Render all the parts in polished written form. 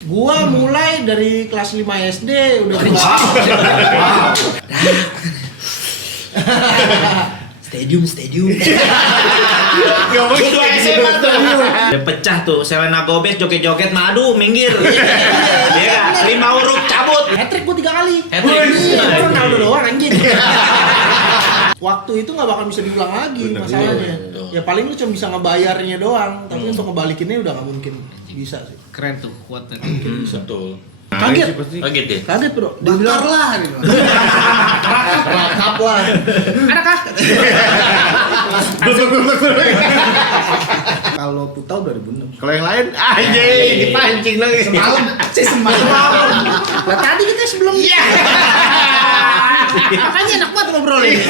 Gua mulai dari kelas 5 SD udah mulai. Stadium. Ngomong itu SMA tuh. Udah pecah tuh, Selena Gomez joget-joget madu, minggir. Iya kan? 5 huruf cabut. Hat-trick gua 3 kali. Hat-trick. Iya, Ronaldo doang anjing. Waktu itu nggak bakal bisa diulang lagi masalahnya. Ya paling lu cuma bisa ngebayarnya doang, tapi untuk ngebalikinnya udah nggak mungkin bisa sih. Keren tuh kuatnya. Betul. Kaget. Kaget deh. Kaget bro. Bakar lah gitu. Rakap lah. Ada kah? Kalau Puta 2006. Kalau yang lain, anjing, dipancing lagi. Semalam. Lah tadi kita sebelum. Iya. Makanya enak banget ngobrol ini.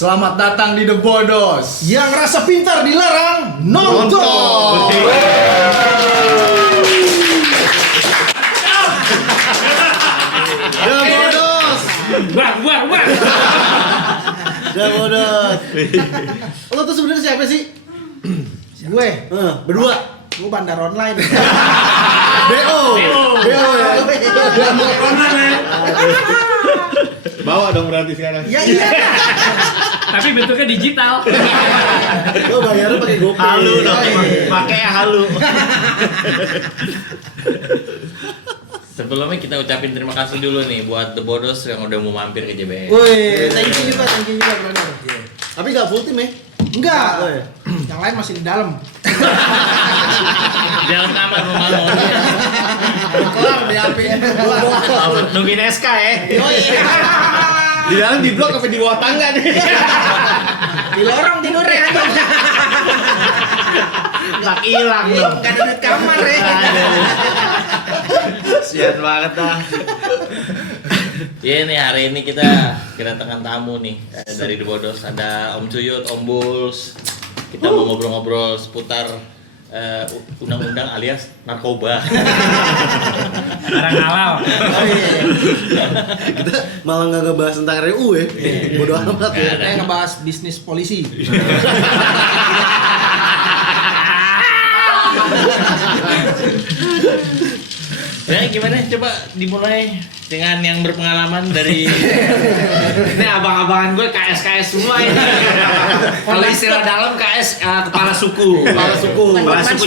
Selamat datang di The Bodos. Yang rasa pintar dilarang nonton. The Bodos. Wah. The Bodos. Lo tuh sebenarnya siapa sih? Gue. Berdua. Gue bandar online. BO ya. Bawa dong berarti sekarang. Ya iya. Tapi bentuknya digital. Lo bayarnya pakai GoPay. Halu dong, pakai halu. Sebelumnya kita ucapin terima kasih dulu nih buat The Bodos yang udah mau mampir ke JBS. Woi, thank you juga brother. Tapi nggak full tim ya? Enggak. Oh, iya. Yang lain masih di dalam. Jangan kamar rumah lo. Kelar di HP. Nungguin SK ya. Di dalam di blok apa di bawah tangga nih? Di lorong tidurnya aja. Nggak hilang dong. Enggak ada duit kamar ya. Sian banget dah. Iya nih hari ini kita kedatangan tamu nih dari The Bodos. Ada Om Cuyut, Om Bulls. Kita mau ngobrol-ngobrol seputar undang-undang alias narkoba. Barang halal. Kita malah nggak ngebahas tentang RUU ya. Bodoh amat ya. Kita ngebahas bisnis polisi. Ya gimana? Coba dimulai dengan yang berpengalaman dari Ini abang-abangan gue KS semua ini. Kalau istilah dalam KS kepala suku. Kepala suku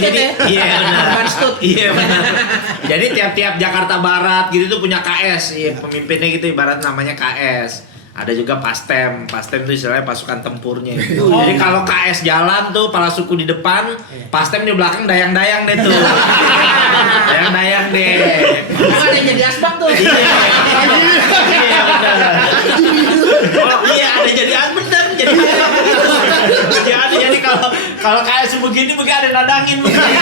jadi iya benar. Iya benar. Jadi tiap-tiap Jakarta Barat gitu tuh punya KS. Iya, pemimpinnya gitu ibarat namanya KS. Ada juga Pastem itu istilahnya pasukan tempurnya. Jadi kalau KS jalan tuh kepala suku di depan, Pastem di belakang dayang-dayang deh tuh. Dayang-dayang deh. Ada yang jadi asbak tuh. Iya benar. Oh iya ada jadi bener jadi kalau kayak sebegini ada nadangin begini.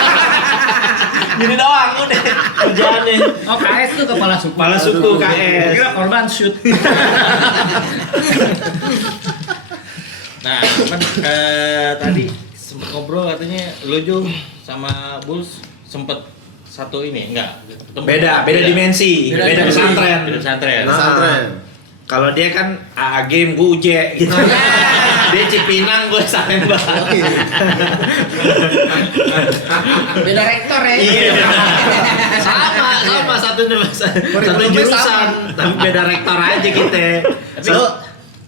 Gini doang udah kerjaannya. Oh KS tuh kepala suku. Kepala suku KS. Kira korban shoot. Nah, kan tadi sempet ngobrol katanya lo Jo sama Bulls sempet satu ini enggak? Ketemu. Beda dimensi, beda pesantren. Beda pesantren. Pesantren. Kalau dia kan AA game, gue UJ gitu. Dia Cipinang, gue Salemba. Beda rektor ya. Iya. Sama satu jurusan, tapi beda rektor aja kita. Lo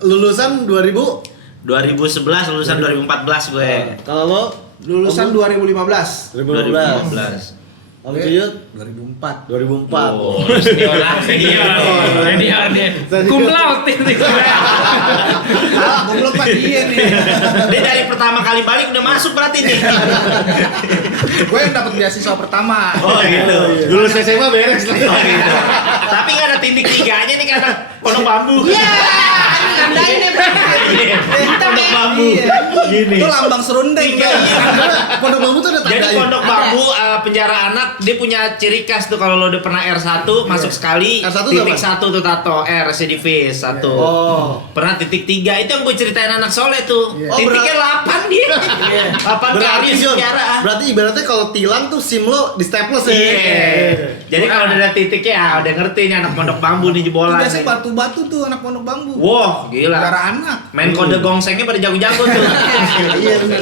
lulusan 2000? 2011 lulusan 2014 gue. Kalau lo Lulusan 2015. 2015. Om Cuyut 2004. 2004. Oh, senior lagi. Senior deh. Cum laude ini. Goblok Pak dia nih. Dia dari pertama kali balik udah masuk berarti nih. Gue yang dapat beasiswa pertama. Oh gitu. Lulus SMA beres lah. Oh gitu. Tapi nggak ada tindik tiganya nih karena pondok bambu. Iya. Nandain ya. Pondok bambu. Gini. Itu lambang serundeng. Iya. Pondok bambu tuh ada Jadi tandanya. pondok bambu penjara anak dia punya ciri khas tuh kalau lo udah pernah R1 masuk sekali R1 titik apa? 1 tuh tato residivis 1. Oh. Pernah titik 3 itu yang gue ceritain anak soleh tuh. Iya. Titiknya 8 dia. 8 kali di Jon, penjara. berarti ibaratnya kalau tilang tuh SIM lo di staples ya. Iya. Jadi kalau udah ada titiknya udah ngerti nih anak pondok bambu nih jebolan. Biasanya nih. batu-batu tuh anak pondok bambu. Wah, gila. Penjara anak. Main kode gongsengnya pada jago-jago tuh. Iya benar.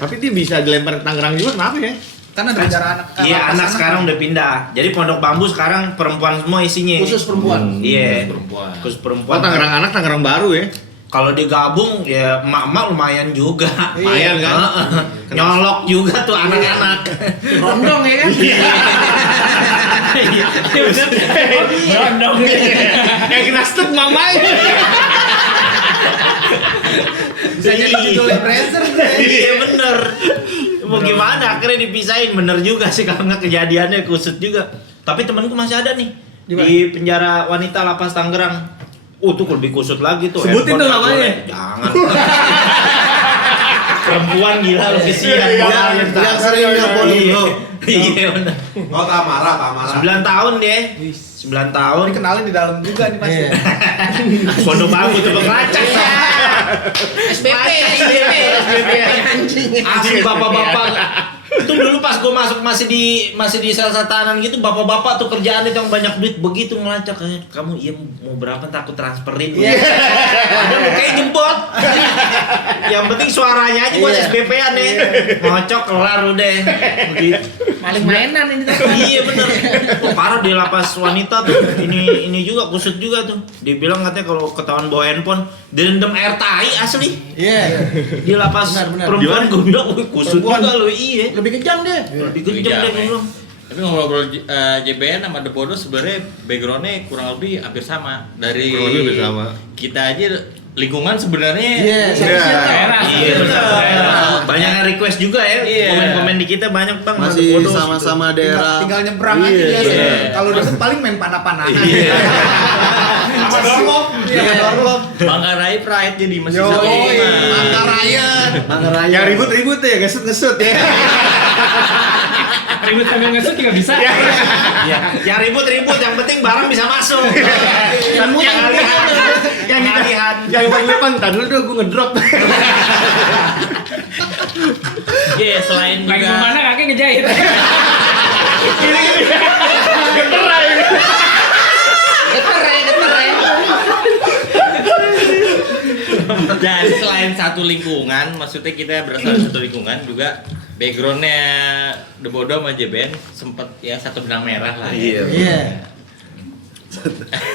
Tapi dia bisa dilempar ke Tangerang juga kenapa ya? Kan ada penjara anak. Iya, lapas anak sekarang udah pindah. Jadi pondok bambu sekarang perempuan semua isinya. Khusus perempuan. Iya. Perempuan. Khusus Oh, perempuan. Tangerang anak, Tangerang baru ya. Kalau digabung ya emak-emak lumayan juga. Lumayan kan? Heeh. Nyolok juga tuh anak-anak. Rondong ya kan? Iya bener. Berondong. Yang kena stuck mamanya. Bisa jadi judul Embracer. Iya bener. Mau gimana akhirnya dipisahin bener juga sih karena kejadiannya kusut juga. Tapi temanku masih ada nih di penjara wanita lapas Tangerang. Tuh lebih kusut lagi tuh. Sebutin handphone tuh nggak namanya. boleh. Jangan. Perempuan gila lu kesian. Yang sering nelponin lo. Iya bener. Oh, Tamara. 9 tahun dia. 9 tahun. Dikenalin di dalam juga nih pasti. Iya. Pondok bambu tuh pengelacak ya. SBP. Asli bapak-bapak. Itu dulu pas gue masuk masih di sel tahanan gitu, bapak-bapak tuh kerjaan itu yang banyak duit begitu ngelacak. Kamu iya mau berapa takut transferin. Ada kayak jemput. Yang penting suaranya aja buat SBP-an ya. Ngocok kelar udah. Begitu. Maling mainan ini tuh. Iya bener. Wah, parah di lapas wanita tuh. Ini juga kusut juga tuh. Dibilang katanya kalau ketahuan bawa handphone direndam air tai asli. Iya. Di lapas Benar. perempuan gue bilang, "Wih, kusut Perempuan. juga lo." Iya. Lebih kejam deh. Lebih kejam deh gue bilang. Tapi ngobrol JBN sama The Bodo sebenarnya backgroundnya kurang lebih hampir sama. Dari Kurang lebih hampir sama. Kita aja lingkungan sebenarnya. Iya, Daerah. Iya benar. Daerah. Banyak yang request juga ya. Iya. Komen-komen di kita banyak bang. Masih The Bodo. sama-sama daerah. Tinggal nyebrang aja Iya, biasa. iya. Kalau deket paling main panah-panahan. Iya. Sama dorlop. Iya, dorlop. Manggarai Pride jadi masih Yo, satu lingkungan. Mangga Ryan. Yang ribut-ribut ya, ngesut-ngesut ya. Ribut sambil ngesut juga bisa. Iya. Yang ribut-ribut yang penting barang bisa masuk. Yang ngalihan. Yang ngalihan. Yang paling depan, tadi dulu gue ngedrop. Iya, selain Lagi juga kemana kakek ngejahit. Geter ya. dan selain satu lingkungan, maksudnya kita berasal dari satu lingkungan juga backgroundnya The Bodo sama JBN sempet ya satu benang merah lah. Iya. Iya.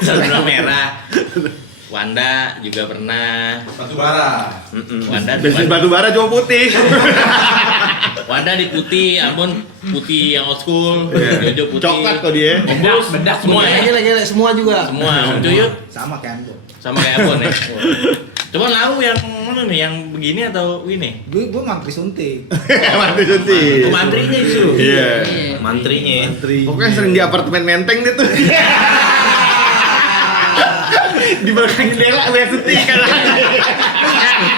Satu benang merah. Wanda juga pernah. Batubara. Wanda Bensin batu bara Jawa putih. Wanda di putih, Ambon putih yang old school, Jojo putih. Coklat kok dia. Bedak Semua ya. Gila semua juga. Semua, Om Tuyut Sama kayak Ando. sama kayak Ambon ya. Cuman lalu yang mana nih, yang begini atau ini? Gue ngantri suntik. Mantri suntik. Itu mantrinya itu. Iya. Mantrinya. Pokoknya sering di apartemen Menteng dia tuh. Di belakang jendela lihat suntik kan.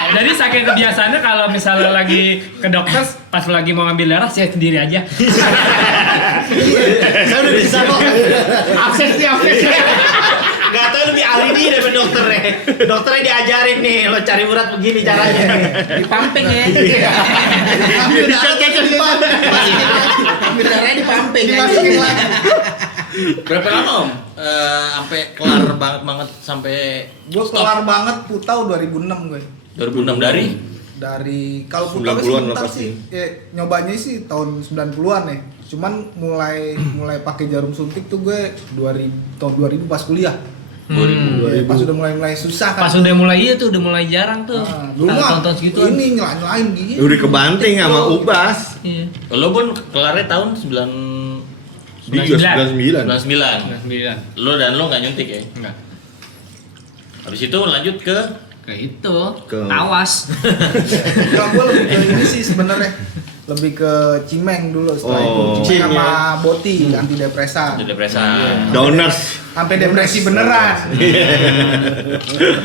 Jadi saking kebiasaannya kalau misalnya lagi ke dokter pas lagi mau ngambil darah saya sendiri aja. Saya udah bisa kok. Akses nih, akses. Gak tau lebih ahli nih daripada dokternya. Dokternya diajarin nih, lo cari urat begini caranya. Di pumping ya. Ambil darah di pumping. Ambil darahnya di pumping. Dimasukin lagi. Berapa lama Om? Sampai kelar banget sampai Gue kelar banget Putau 2006 gue. 2006 Dari kalau Putau 90-an sebentar lah pasti. sih. Nyobanya sih tahun 90-an ya. Cuman mulai pakai jarum suntik tuh gue tahun 2000 pas kuliah. 2000. Ya, pas udah mulai susah kan. Pas udah mulai iya tuh udah mulai jarang tuh. Nah, dulu mah Tahun-tahun segitu. ini nyelain gitu. Udah kebanting sama Ubas. Iya. Lo pun kelarnya tahun 99. 99. Lo dan lo nggak nyuntik ya? Enggak. Habis itu lanjut ke Kayak itu. Ke- Tawas. Enggak, gue lebih ke ini sih sebenarnya. Lebih ke Cimeng dulu setelah itu. Oh. Cimeng Cim, sama Boti antidepresan. depresan. Downers. Sampai depresi beneran.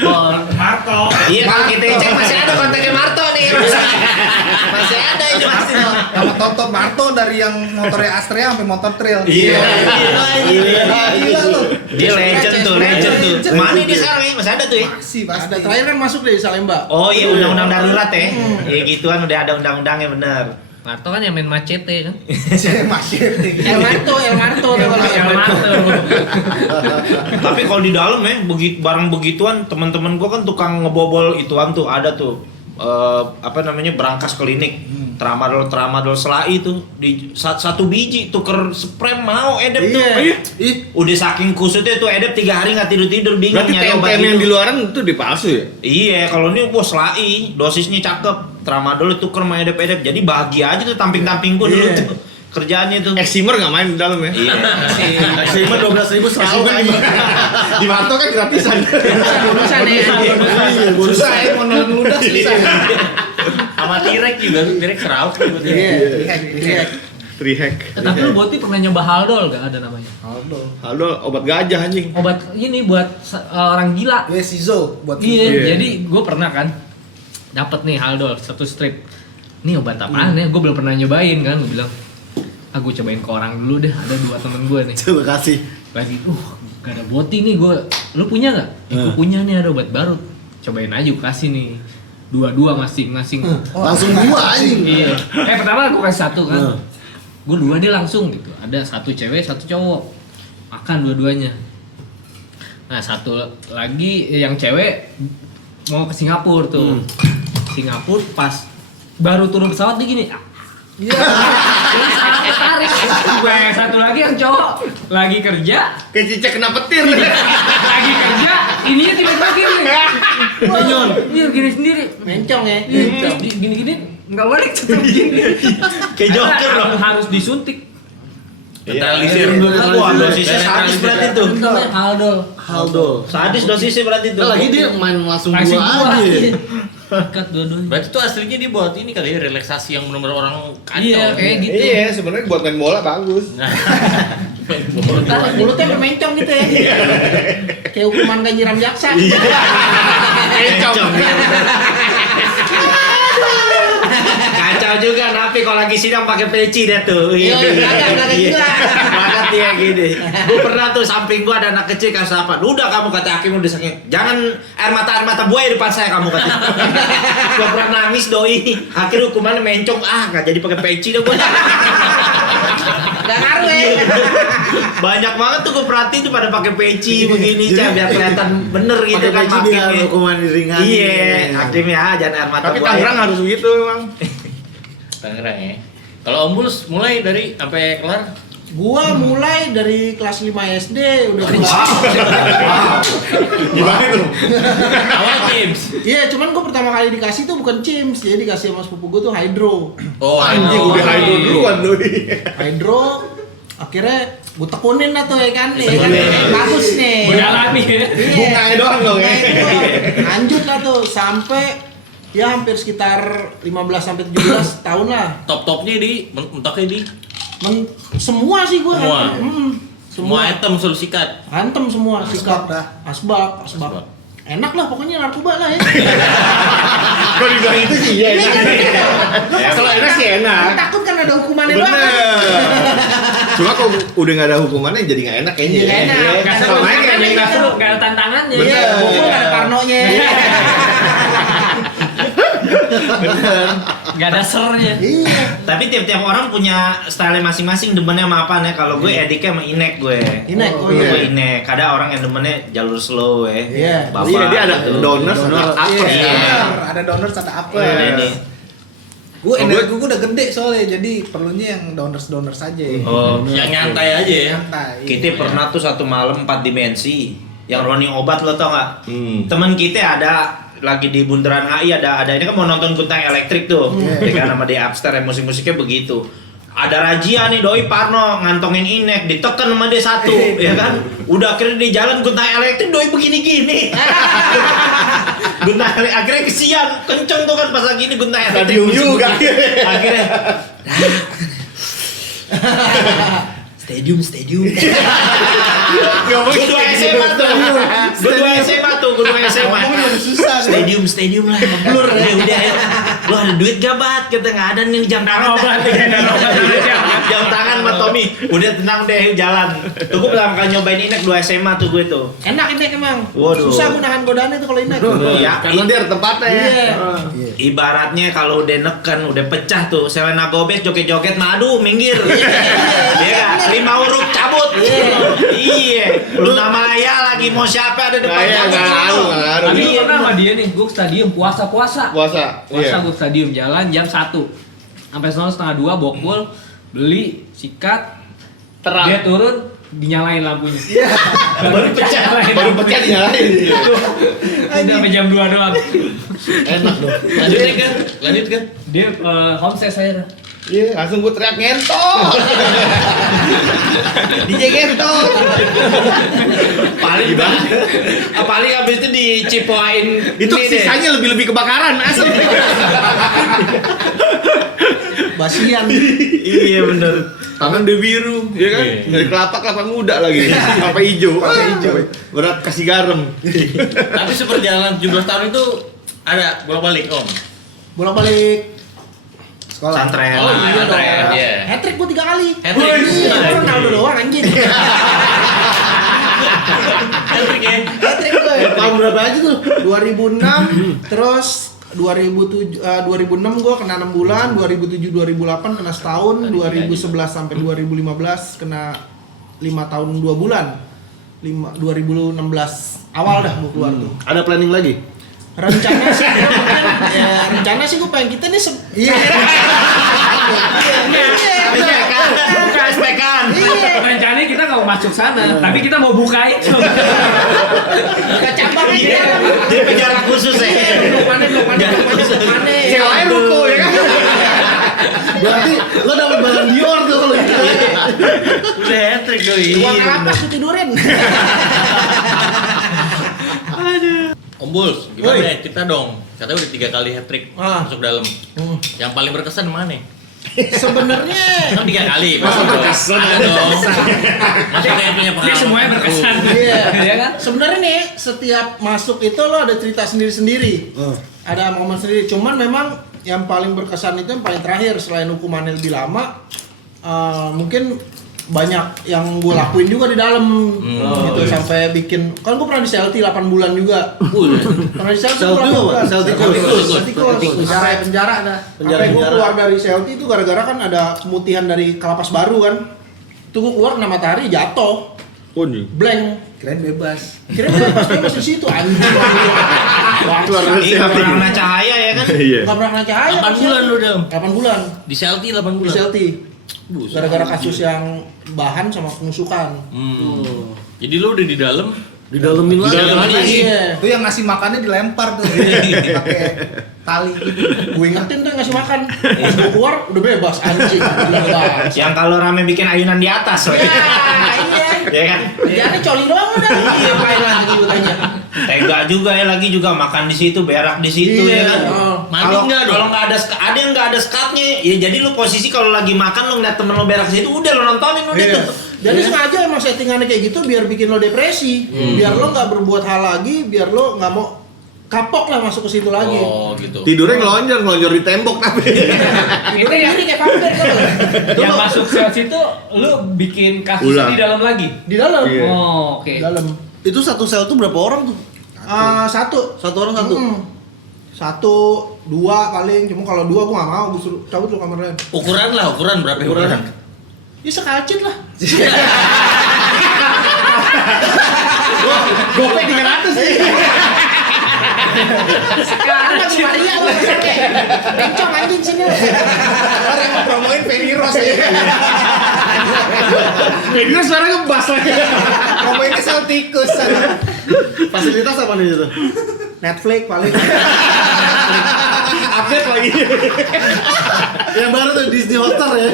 Oh, Marco. Iya kalau kita cek masih ada kontaknya Marto nih. Masih ada itu pasti dong. Sama Toto Marto dari yang motornya Astrea sampai motor trail. Iya. Gila lu. Dia legend tuh. Mana dia sekarang ya? Masih ada tuh ya? Masih Ada pasti. terakhir kan masuk dari Salemba. Oh iya, undang-undang darurat ya. Ya gituan udah ada undang-undangnya bener. Marto kan yang main macete kan. Masih. El Marto Tapi kalau di dalam ya, barang begituan teman-teman gua kan tukang ngebobol ituan tuh ada tuh. Berangkas klinik. Tramadol selai tuh di satu biji tuker spray mau edep tuh. Iya. Udah saking kusutnya tuh edep 3 hari nggak tidur bingung Berarti nyari obat TM yang itu. di luaran itu dipalsu ya? Iya, kalau ini bos selai, dosisnya cakep. Tramadol tuker sama edep-edep. Jadi bahagia aja tuh tamping-tamping gua dulu Iya. tuh. Kerjaannya tuh. Eksimer nggak main di dalam ya? Iya. Eksimer 12.000 selalu kan. Di Marto kan gratisan. Bonusan ya. Susah ya mau ludah susah. Sama Tirek juga, Tirek serauk gitu. Iya. Trihack. Tapi lu Boti pernah nyoba Haldol gak ada namanya? Aldo obat gajah anjing. Obat ini buat orang gila. Gue Sizo buat Iya, Iya. jadi gue pernah kan dapat nih Haldol 1 strip. Ini obat apaan ya? Gue belum pernah nyobain kan. Gue bilang, gue cobain ke orang dulu deh. Ada 2 temen gue nih. Coba kasih. Lagi, gak ada Boti nih gue. Lu punya nggak? Gue punya nih ada obat baru. Cobain aja gue kasih nih. 2 masing-masing. Langsung gua anjing. Iya. Pertama gue kasih 1 kan. Gue 2 deh langsung gitu. Ada 1 cewek, 1 cowok. Makan dua-duanya. Nah, 1 lagi yang cewek mau ke Singapura tuh. Singapura pas baru turun pesawat dia gini. Iya. Tarik. Gue 1 lagi yang cowok lagi kerja. Kayak cicak kena petir. Lagi kerja, ininya tiba-tiba gini. Menyon. Iya, gini sendiri. Mencong ya. Iya, gini-gini nggak balik tetap gini. Kayak Joker loh. Harus disuntik. Netralisir. Wah, dosisnya sadis berarti tuh. Namanya Haldol. Aldo. Sadis dosisnya berarti tuh. Lagi dia main langsung Langsung gua aja. Ikat dua-duanya. Berarti tuh aslinya dia buat ini kali ya, relaksasi yang benar-benar orang kacau. Iya, kayak gitu. Iya, sebenarnya buat main bola bagus. Mulutnya bermencong gitu ya. Kayak hukuman ganjiran jaksa. Encong. Kacau juga Napi kalau lagi sidang pakai peci dia tuh. Iya, kagak gila. Banget dia gini. Gue pernah tuh samping gua ada anak kecil kasih apa. Udah kamu kata hakim udah sakit. Jangan air mata buaya depan saya kamu kata. Gua pernah nangis doi. Akhirnya hukumannya mencong. Nggak jadi pakai peci deh gua. Gak ngaruh ya. Banyak banget tuh gue perhatiin tuh pada pakai peci begini Cah, biar kelihatan bener gitu kan hakimnya. hukuman ringan. Iya, hakimnya jangan air mata Tapi buaya. Tangerang harus begitu emang. Tangerang ya. Kalau Om Bulus mulai dari sampai kelar. Gua mulai dari kelas 5 SD udah mulai. Gimana tuh? Awal James. Iya, cuman gua pertama kali dikasih tuh bukan Chims, jadi dikasih sama sepupu gua tuh Hydro. Oh, Anjing Hydro. udah hydro duluan doi. Hydro akhirnya gua tekunin lah tuh ya kan, bagus nih. Udah alami ya. Iya. Bunganya doang dong ya. Bunganya doang. Lanjut lah tuh sampai ya hampir sekitar 15 sampai 17 tahun lah. Top-topnya di mentoknya di Semua sih gua. Semua. Semua item selalu sikat. hantem semua, Asbak sikat. dah. Asbak. Asbak. Enak lah pokoknya narkoba lah ya. Kalau dibilang itu sih iya enak. Kalau enak sih enak. Takut kan ada hukumannya doang. Bener. Cuma kalau udah nggak ada hukumannya jadi nggak enak kayaknya. Iya, nggak enak. Iya. Nggak seru, Sama aja kayak main nggak seru, nggak ada tantangannya. Iya, Bener. pokoknya nggak ada parnonya. Nggak ada sernya. Iya. Tapi tiap-tiap orang punya style masing-masing demennya sama apa nih. Kalau gue ediknya sama inek gue. Inek, oh Gue iya. inek. Ada orang yang demennya jalur slow ya. Iya. Bapak Iya, dia ada gitu. donors, ada upper. Iya. Ada donors ada apa? Iya, ini. Gue Oh, energi gue udah gede soalnya jadi perlunya yang donors aja. Oh, Yang nyantai aja ya. Santai. kita pernah tuh satu malam 4 dimensi. Yang running obat lo tau nggak? Temen kita ada lagi di Bundaran HI ada ini kan mau nonton Guntang Elektrik tuh. Ya kan sama dia upstairs musik-musiknya begitu. Ada razia nih doi Parno ngantongin inek ditekan sama dia satu ya kan. Udah akhirnya di jalan Guntang Elektrik doi begini-gini. Guntang Elektrik akhirnya kesian kenceng tuh kan pas lagi ini Guntang Elektrik. Stadium juga. Akhirnya Stadium. Gue 2 SMA tuh. Gue 2 SMA tuh. Ngomongnya udah susah. Stadium lah. Blur ya udah ya. Lu ada duit gak Bat? Kita nggak ada nih jam tangan. Jam tangan sama Tommy. Udah tenang deh jalan. Tuh gue pertama kali nyobain Inek 2 SMA tuh gue tuh. Enak ini emang. Waduh. Susah gue nahan godaannya tuh kalau ini. Iya, Karena dia ada tempatnya ya. Iya. ibaratnya kalau udah neken, udah pecah tuh Selena Gomez joget-joget madu minggir. Iya kan? 5 huruf cabut. Iya. Lu nama Laya lagi mau siapa ada depan Laya cabut. nggak ngaruh. Tapi lu pernah sama dia nih, gue ke stadium puasa. Puasa. Iya. Gue ke stadium jalan jam 1 sampai setengah 2 bokul, beli sikat, Terang. dia turun dinyalain lampunya. Baru pecah. Baru pecah dinyalain. Udah sampai jam 2 doang. Enak dong. Lanjut kan? Dia homesick saya. Iya, langsung gue teriak ngentot. DJ ngentot. Paling paling habis itu dicipoain Itu ini deh. sisanya lebih kebakaran asli. Basian. Iya bener. Tangan dia biru, ya kan? Dari kelapa muda lagi. Kelapa hijau. Berat kasih garam. Tapi seperjalanan 17 tahun itu ada bolak-balik Om. Bolak-balik Sekolah. Santren. Oh, iya dong. santren. Iya. hat-trick gue 3 kali. Hat-trick. Iya, Ronaldo doang anjing. Hat-trick ya. Hat-trick gue. Tahun berapa aja tuh? 2006 terus 2006 gue kena 6 bulan, 2007 2008 kena setahun, 2011 sampai 2015 kena 5 tahun 2 bulan. 2016 awal dah gue keluar tuh. Ada planning lagi? Rencana sih gue mungkin rencana sih gue pengen kita nih iya. Buka SPK. Rencananya kita nggak mau masuk sana, tapi kita mau buka itu. Buka cabang aja. Iya. Di penjara khusus ya. Mana. Sewain ruko ya kan? Berarti lo dapat Ballon d'Or tuh kalau gitu. Udah hat-trick doi. Uang lapas tuh tidurin. Om Bulls, gimana ya? Kita dong. Katanya udah 3 kali hat-trick masuk dalam. Yang paling berkesan mana? Sebenarnya Kan 3 kali. Masa berkesan? Ada dong. Maksudnya yang punya Ini pengalaman. semuanya berkesan. Iya. Iya kan? Sebenarnya nih setiap masuk itu lo ada cerita sendiri-sendiri. Ada momen sendiri. Cuman memang yang paling berkesan itu yang paling terakhir selain hukumannya lebih lama. Mungkin banyak yang gue lakuin juga di dalam gitu sampai bikin kan gue pernah di Celti 8 bulan juga. Pernah di Celti Celti 8 apa? bulan. Celtikus. Penjara ada. Sampai gue keluar dari Celti itu gara-gara kan ada pemutihan dari Kalapas Baru kan. Itu gue keluar kena matahari jatuh. Blank. Kirain bebas. Kira-kira pas dia masih di situ anjing. Keluar dari Ini Celtic. kurang cahaya ya kan? Iya. Enggak pernah kena cahaya. 8 bulan lu, Dam. 8 bulan Di Celti 8 di bulan. Celti. Buset. Gara-gara kasus yang bahan sama pengusukan. Jadi lu udah di dalam. Didalemin lagi. Didalemin lagi. Iya. Itu yang ngasih makannya dilempar tuh. Pakai tali gitu. Gue ingetin tuh ngasih makan. Pas gue keluar udah bebas anjing. Bebas. Yang kalau rame bikin ayunan di atas. Ya, iya. Ya kan? Kerjaannya coli doang udah. Iya, main lagi gue tanya. Tega juga ya lagi juga makan di situ, berak di situ Iya. ya kan. Oh. Mandi Kalau nggak dong? kalau nggak ada yang nggak ada skatnya, ya jadi lu posisi kalau lagi makan lu ngeliat temen lu berak di situ, udah lu nontonin udah Iya. tuh. Jadi sengaja emang settingannya kayak gitu biar bikin lo depresi, biar lo nggak berbuat hal lagi, biar lo nggak mau kapok lah masuk ke situ lagi. Oh, gitu. Tidurnya ngelonjor di tembok tapi. Itu yang ini kayak vampir kan lo. Yang masuk sel situ, lu bikin kasusnya Ulang. di dalam lagi. Di dalam. Iya. Oh, oke. Di dalam. Itu satu sel tuh berapa orang tuh? Satu. Satu orang satu. Satu, 2 paling. Cuma kalau 2 gua nggak mau, gua suruh cabut lo kamar lain. Ukuran berapa ukuran? Ya sekacit lah. Gopek 300 nih. Sekarang lagi Maria lo pakai. Bencong anjing sini lo. Orang yang promoin Penny Rose ya. Dia suara ngebas lagi. Promoinnya Celticus. Fasilitas apa nih itu? Netflix paling. Update lagi. Yang baru tuh Disney Hotstar ya.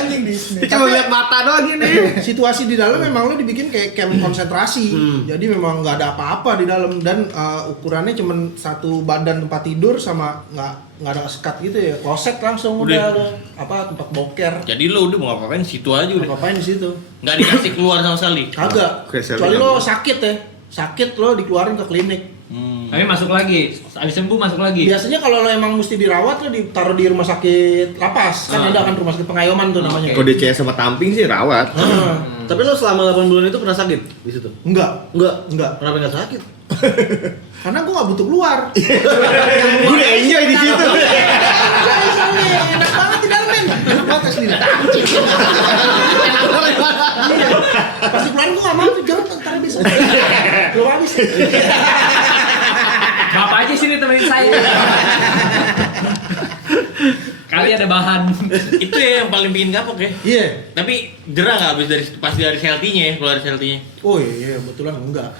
Anjing Disney. Cuma lihat mata doang gini. Situasi di dalam memang lo dibikin kayak camp konsentrasi. Jadi memang nggak ada apa-apa di dalam dan ukurannya cuma satu badan tempat tidur sama nggak ada sekat gitu ya. Kloset langsung udah lo apa tempat boker. Jadi lu udah mau ngapain situ aja udah. Ngapain di situ? Nggak dikasih keluar sama sekali. Kagak. Oke, saya Kecuali bilang. lo sakit ya. Sakit lo dikeluarin ke klinik. Tapi masuk lagi, habis sembuh masuk lagi. Biasanya kalau lo emang mesti dirawat, lo ditaruh di rumah sakit lapas. Kan ada kan rumah sakit pengayoman tuh namanya. Kalau DCS sama tamping sih rawat. Tapi lo selama 8 bulan itu pernah sakit di situ? Enggak. Enggak. Kenapa enggak sakit? Karena gue gak butuh keluar. Gue udah enjoy di situ. Enak banget di dalam, men. Enak banget asli. Pas di keluar gue gak mau, jangan ntar bisa. Belum habis. Bapak aja sini temenin saya. Kali ada bahan. Itu ya yang paling bikin kapok ya. Iya. Tapi gerah nggak habis dari pas dari healthy-nya ya, keluar dari healthy-nya. Oh iya, kebetulan enggak.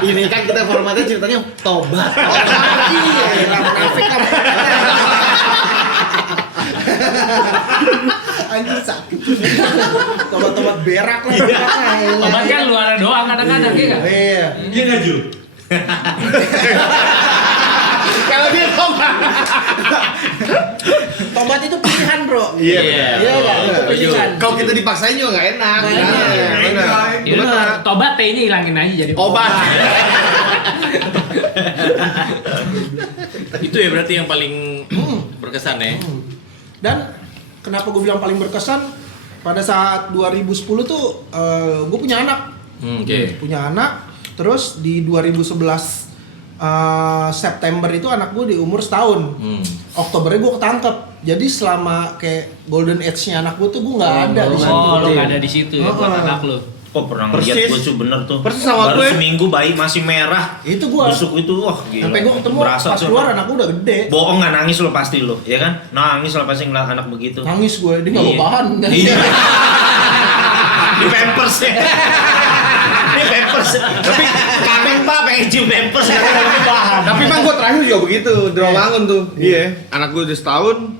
Ini kan kita formatnya ceritanya tobat. Iya, munafik kan. Anjir sakit. Tobat-tobat berak lah. Obat kan luar doang kadang-kadang ya kan? Iya. Iya nggak Jul? Kalau dia tobat. Tobat itu pilihan, Bro. Iya. Iya enggak? Itu pilihan. Kalau kita dipaksain juga nggak enak. Nggak enak. Benar. Ya udah, tobat T-nya hilangin aja jadi Obat. Itu ya berarti yang paling berkesan ya. Dan kenapa gue bilang paling berkesan? Pada saat 2010 tuh gue punya anak. Oke. Punya anak. Terus di 2011 September itu anak gue di umur setahun. Oktobernya gue ketangkep. Jadi selama kayak golden age-nya anak gue tuh gue nggak ada di situ. Oh, lo nggak ada di situ ya buat anak lo. Oh pernah Persis. ngeliat gue tuh bener tuh. Persis sama Baru gue. seminggu bayi masih merah. Itu gue. Busuk itu wah gila. Sampai gue ketemu Berasa pas tuh. keluar anak gue udah gede. Bohong nggak nangis lo pasti lo, ya kan? Nangis lo pasti ngeliat anak begitu. Nangis gue, dia nggak Iya. bawa bahan. Iya. Di pampers ya. Di pampers. Tapi kangen pak pengen cium pampers ya. Tapi bahan. Tapi emang gue terakhir juga begitu, di Rawangun tuh. Iya. Anak gue udah setahun.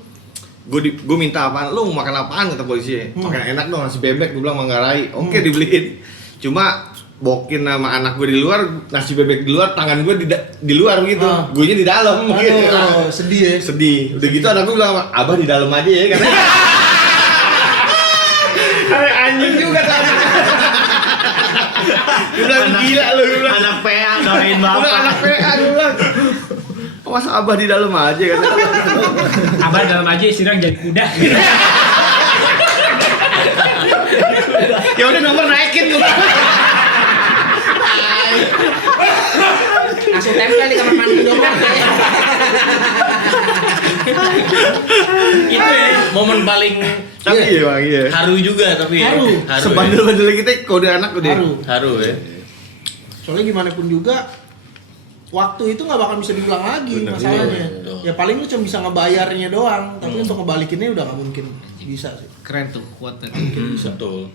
Gue minta apaan? Lu mau makan apaan kata polisi? Makan enak dong, nasi bebek. Gue bilang manggarai. Oke dibeliin. Cuma bokin sama anak gue di luar, nasi bebek di luar, tangan gue di luar gitu. Gue nya di dalam. Aduh, sedih ya. Sedih. Udah gitu anak gue bilang, abah di dalam aja ya katanya. Anjing juga kan. Dia bilang gila lu, dia bilang. Anak PA doain Udah bapak. anak PA dia bilang. Mas abah di dalam aja katanya. Abah dalam aja istirahat jadi kuda. Ya udah nomor naikin lu. Langsung tempel di kamar mandi dong. Itu ya momen paling Tapi iya bang, iya. haru juga tapi ya. Haru. ya. Sebandel-bandel kita kode anak udah. Haru ya. Soalnya gimana pun juga waktu itu nggak bakal bisa diulang lagi Bener, masalahnya. iya. Ya paling lu cuma bisa ngebayarnya doang, tapi untuk ngebalikinnya udah nggak mungkin bisa sih. Keren tuh kuatnya. Betul.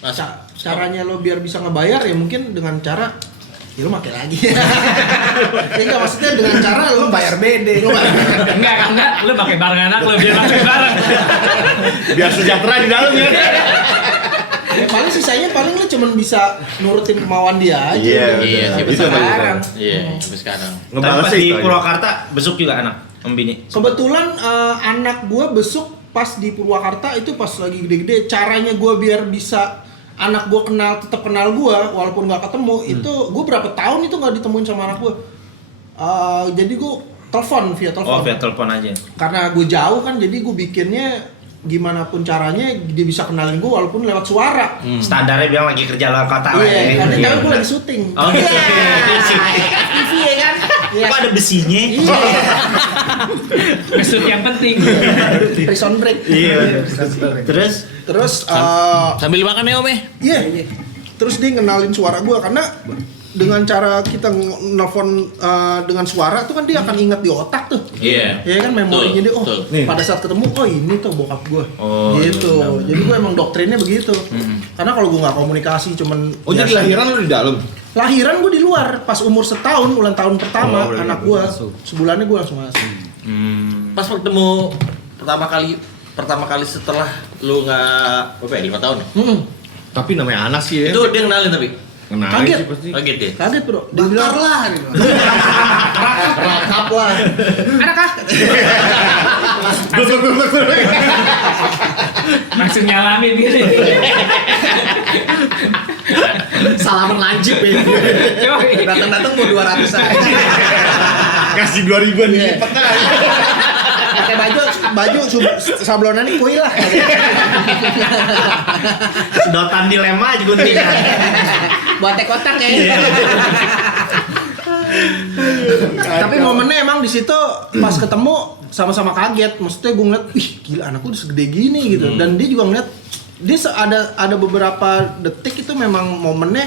Nah, Caranya lo biar bisa ngebayar ya mungkin dengan cara ya lo pakai lagi. Ya enggak maksudnya dengan cara lo bayar BD, lo bayar. Enggak, lu pakai barang anak lu biar pakai barang. Biar sejahtera di dalam ya. Ya, paling sisanya paling lo cuma bisa nurutin kemauan dia aja. Iya, iya sih, Tapi betul. sekarang. Iya, sampai sekarang. Tapi Ngebales pas sih di itu aja. Purwakarta besuk juga anak Om Bini. Kebetulan anak gue besuk pas di Purwakarta itu pas lagi gede-gede. Caranya gue biar bisa anak gue tetap kenal gue walaupun nggak ketemu itu gue berapa tahun itu nggak ditemuin sama anak gue. Jadi gue telepon via telepon. Oh via telepon aja. Karena gue jauh kan jadi gue bikinnya gimana pun caranya dia bisa kenalin gue walaupun lewat suara. Standarnya bilang lagi kerja luar kota lah. Iya, ya. karena Iya, tapi gue benar. lagi syuting. Oh gitu. TV ya kan? Iya. Kok ada besinya? Maksud yang penting. Prison break. Iya. Terus Sambil makan ya Om ya? iya. Terus dia ngenalin suara gue karena dengan cara kita nelfon dengan suara tuh kan dia akan ingat di otak tuh. Iya. Ya kan memorinya dia Betul. pada saat ketemu ini tuh bokap gue. Oh, gitu. benar. Jadi gue emang doktrinnya begitu. Karena kalau gue nggak komunikasi cuman Oh jadi biasa. lahiran lu di dalam? Lahiran gue di luar pas umur setahun ulang tahun pertama Oh, berarti anak gue sebulannya gue langsung masuk. Pas ketemu pertama kali setelah lu nggak berapa ya 5 tahun ya? Tapi namanya anak sih ya. Itu dia kenalin tapi Kenalin Kaget. sih pasti. kaget ya. Kaget bro. Dia bilang lah gitu. rakap lah. Anak kah? langsung nyalamin gitu. Salaman lancip ya. Yoi. Datang-datang mau 200 aja. Kasih 2000-an Iya. lipat lah. Pakai baju sablonan ini kuy lah. Sedotan dilema aja guntingan. Buat teh kotak ya. Tapi momennya emang di situ pas ketemu sama-sama kaget. Maksudnya gue ngeliat, ih gila anakku udah segede gini gitu. Dan dia juga ngeliat, dia ada beberapa detik itu memang momennya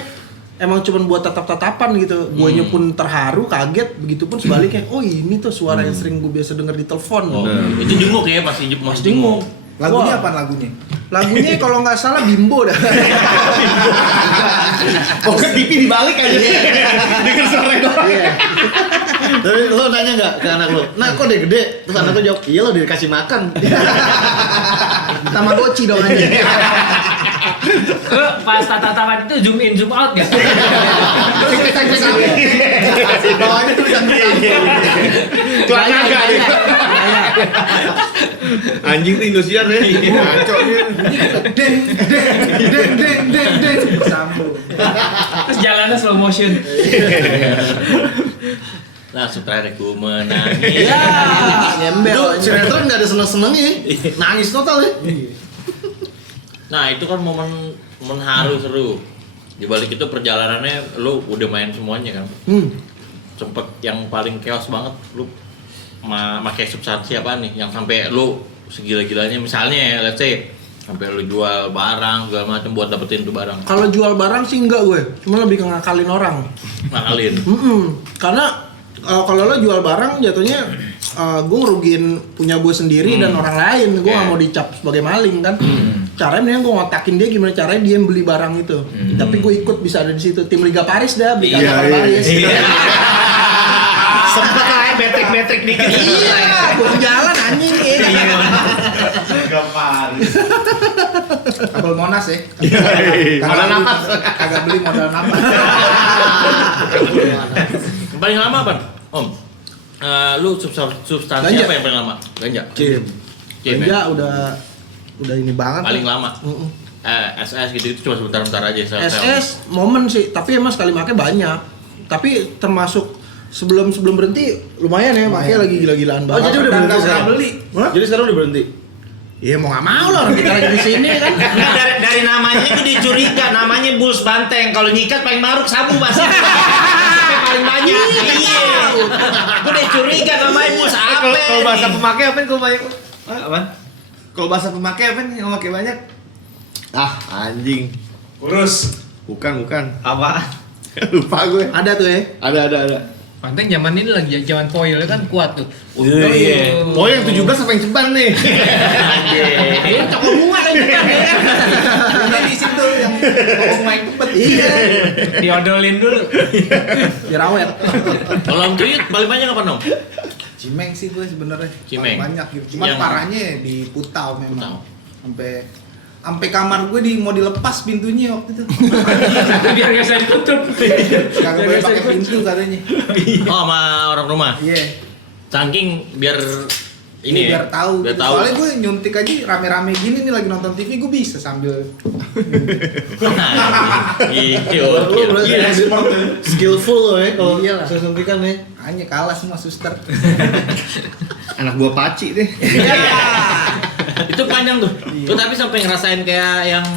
emang cuma buat tatap-tatapan gitu. Guanya pun terharu, kaget. Begitupun sebaliknya, oh ini tuh suara yang sering gue biasa denger di telepon. Oh, itu jenguk ya, masih Jenguk. Lagunya Wah. apa lagunya? Lagunya kalau nggak salah Bimbo dah. Oh, ke TV dibalik aja. Dengar suara doang. Tapi lo nanya nggak ke anak lo? Nah, kok udah gede? Terus anak lo jawab, iya lo udah dikasih makan. Tamagotchi dong aja. Lu pas tatapan itu zoom in zoom out gitu. Bawahnya tulisan Tuh kagak deh. Anjing tuh Indosiar ya. Ngaco dia. deng bersambung. Terus jalannya slow motion. langsung terakhir ku menangis. Ya, gembel. Itu sinetron nggak ada seneng-senengnya. Nangis total ya. Nah itu kan momen haru seru. Di balik itu perjalanannya lu udah main semuanya kan. Sempet yang paling chaos banget lu pakai substansi apa nih yang sampai lu segila-gilanya misalnya ya let's say sampai lu jual barang segala macam buat dapetin tuh barang. Kalau jual barang sih enggak gue, cuma lebih ke ngakalin orang. Nakalin. Karena kalau lo jual barang jatuhnya gue ngerugiin punya gue sendiri dan orang lain. Gue nggak mau dicap sebagai maling kan. Caranya mendingan gue ngotakin dia gimana caranya dia yang beli barang itu. Tapi gue ikut bisa ada di situ. Tim Liga Paris dah beli kagak Paris. Sempet lah ya metrik dikit. Iya, gue jalan anjing ya. Kabel Monas ya. Modal napas. Kagak beli modal napas. Yang paling lama apa Om? Lu substansi Ganja. apa yang paling lama? Ganja. Kim Kim ya? ya udah ini banget. Paling lama. SS gitu itu cuma sebentar-bentar aja. SS momen sih, tapi emang sekali pakai banyak. Tapi termasuk sebelum berhenti lumayan ya, makanya lagi gila-gilaan Oh, banget. jadi udah Dan berhenti nggak sekarang? beli. Jadi sekarang udah berhenti? Iya mau nggak mau lah orang kita lagi di sini kan. Nah, dari namanya itu dia curiga, namanya Bulls Banteng. Kalau nyikat paling maruk sabu pasti. Sampai paling banyak. Iya. Gue udah curiga namanya Bulls apa? Kalau bahasa pemakai apa kalau banyak? Apaan? Kalau bahasa pemakai apa yang pakai banyak? Ah, anjing. Kurus. Bukan. Apa? Lupa gue. Ada tuh ya. Ada. Banteng zaman ini lagi zaman foil kan kuat tuh. Iya. Oh, yang 17 apa yang ceban nih? Iya toko bunga kan juga ya. Ini di situ yang ngomong main kepet. Iya. Diodolin dulu. Biar awet. Kalau Om Tuyut paling banyak apa Om? Cimeng sih gue sebenarnya. Cimeng. Paling banyak gitu. Cuman Yang- parahnya di Putau memang. Putau. Sampai kamar gue mau dilepas pintunya waktu itu. Biar gak bisa ditutup. Kagak boleh pakai pintu katanya. Oh sama orang rumah. Iya. Saking biar ini Biar tahu. Biar gitu. tahu. Soalnya gue nyuntik aja rame-rame gini nih lagi nonton TV gue bisa sambil Iya. Lu berarti skillful lo ya kalau Iyalah. suntikan ya. hanya kalah semua suster. Anak buah paci deh. Itu panjang tuh. Tuh tapi sampai ngerasain kayak yang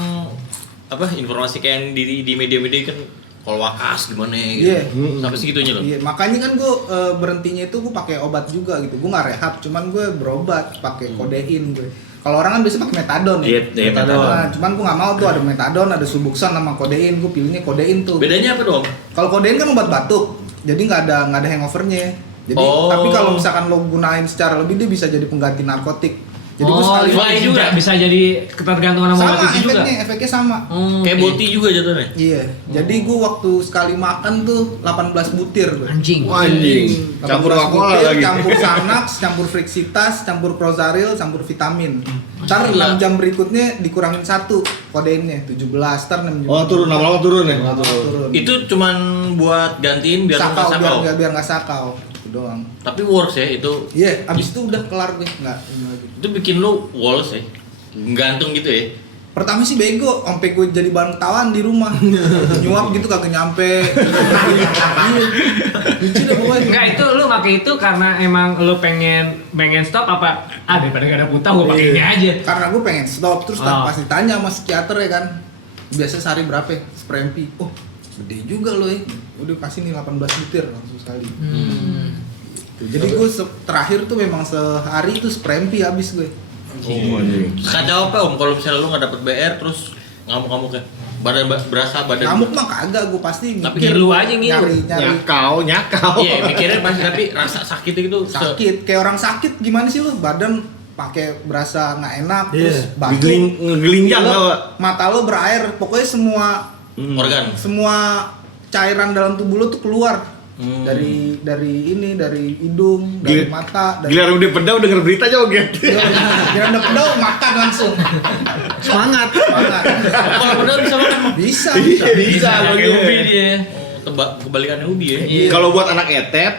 apa informasi kayak yang di media-media kan kalau wakas gimana gitu. Iya. Sampai segitunya loh. Iya, makanya kan gue berhentinya itu gue pakai obat juga gitu. Gue nggak rehab, cuman gue berobat pakai kodein gue. Kalau orang kan biasa pakai metadon ya. Iya, metadon. Nah, cuman gue nggak mau tuh ada metadon, ada subuxon sama kodein. Gue pilihnya kodein tuh. Bedanya apa dong? Kalau kodein kan obat batuk, jadi nggak ada hangovernya. Jadi Oh. tapi kalau misalkan lo gunain secara lebih dia bisa jadi pengganti narkotik. Jadi gue Oh, sekali selain juga? bisa jadi ketergantungan sama sama obat itu juga. efeknya sama. Kayak boti juga jatuhnya. Iya, jadi gue waktu sekali makan tuh 18 butir gue. Anjing. Anjing. Campur 18 Coca-Cola butir, lagi. campur Xanax, campur Frixitas, campur Prozaril, campur vitamin. Ntar Gila. 6 jam berikutnya dikurangin 1 kodeinnya 17, ntar 6 jam. Oh, turun lama-lama turun ya. turun. Itu cuman buat gantiin biar sakau nggak sakau. biar nggak sakau. Udah doang. Tapi works ya itu. Iya, abis itu udah kelar gue, nggak ini lagi. Itu bikin lu walls ya. Gantung gitu ya. Pertama sih bego, sampai gue jadi bahan ketawaan di rumah. Nyuap gitu kagak nyampe. Iya. Lucu deh pokoknya. Enggak, itu lu pakai itu karena emang lu pengen stop apa? Daripada gak ada putah gua pakai ini aja. Karena gue pengen stop, terus Oh. pas ditanya sama psikiater ya kan, biasa sehari berapa ya? Sprempi. Oh, gede juga lo ya. Udah kasih nih 18 butir langsung sekali. Gitu. Jadi gue terakhir tuh memang sehari itu sprempi habis gue. Kacau apa kalau misalnya lu nggak dapet BR terus ngamuk-ngamuk ya? Berasa badan. Ngamuk mah kagak, gue pasti Tapi mikir ngilu aja, ngilu. nyari Nyakau. Iya, mikirnya pasti tapi rasa sakit gitu. sakit. Kayak orang sakit gimana sih lu? Badan pakai berasa nggak enak, terus Iya. batuk. Ngegelinjang Lo- tau gak? mata lo berair, pokoknya Organ. semua cairan dalam tubuh lo tuh keluar. Dari hidung, dari Gila- mata, dari Giliran udah pedau denger berita joget. kira udah pedau makan langsung. Semangat. Banget. Kalau benar bisa makan. Bisa. Bisa Kayak lagi. ubi dia. Kebalikannya ubi ya. Iya. Kalau buat anak etep,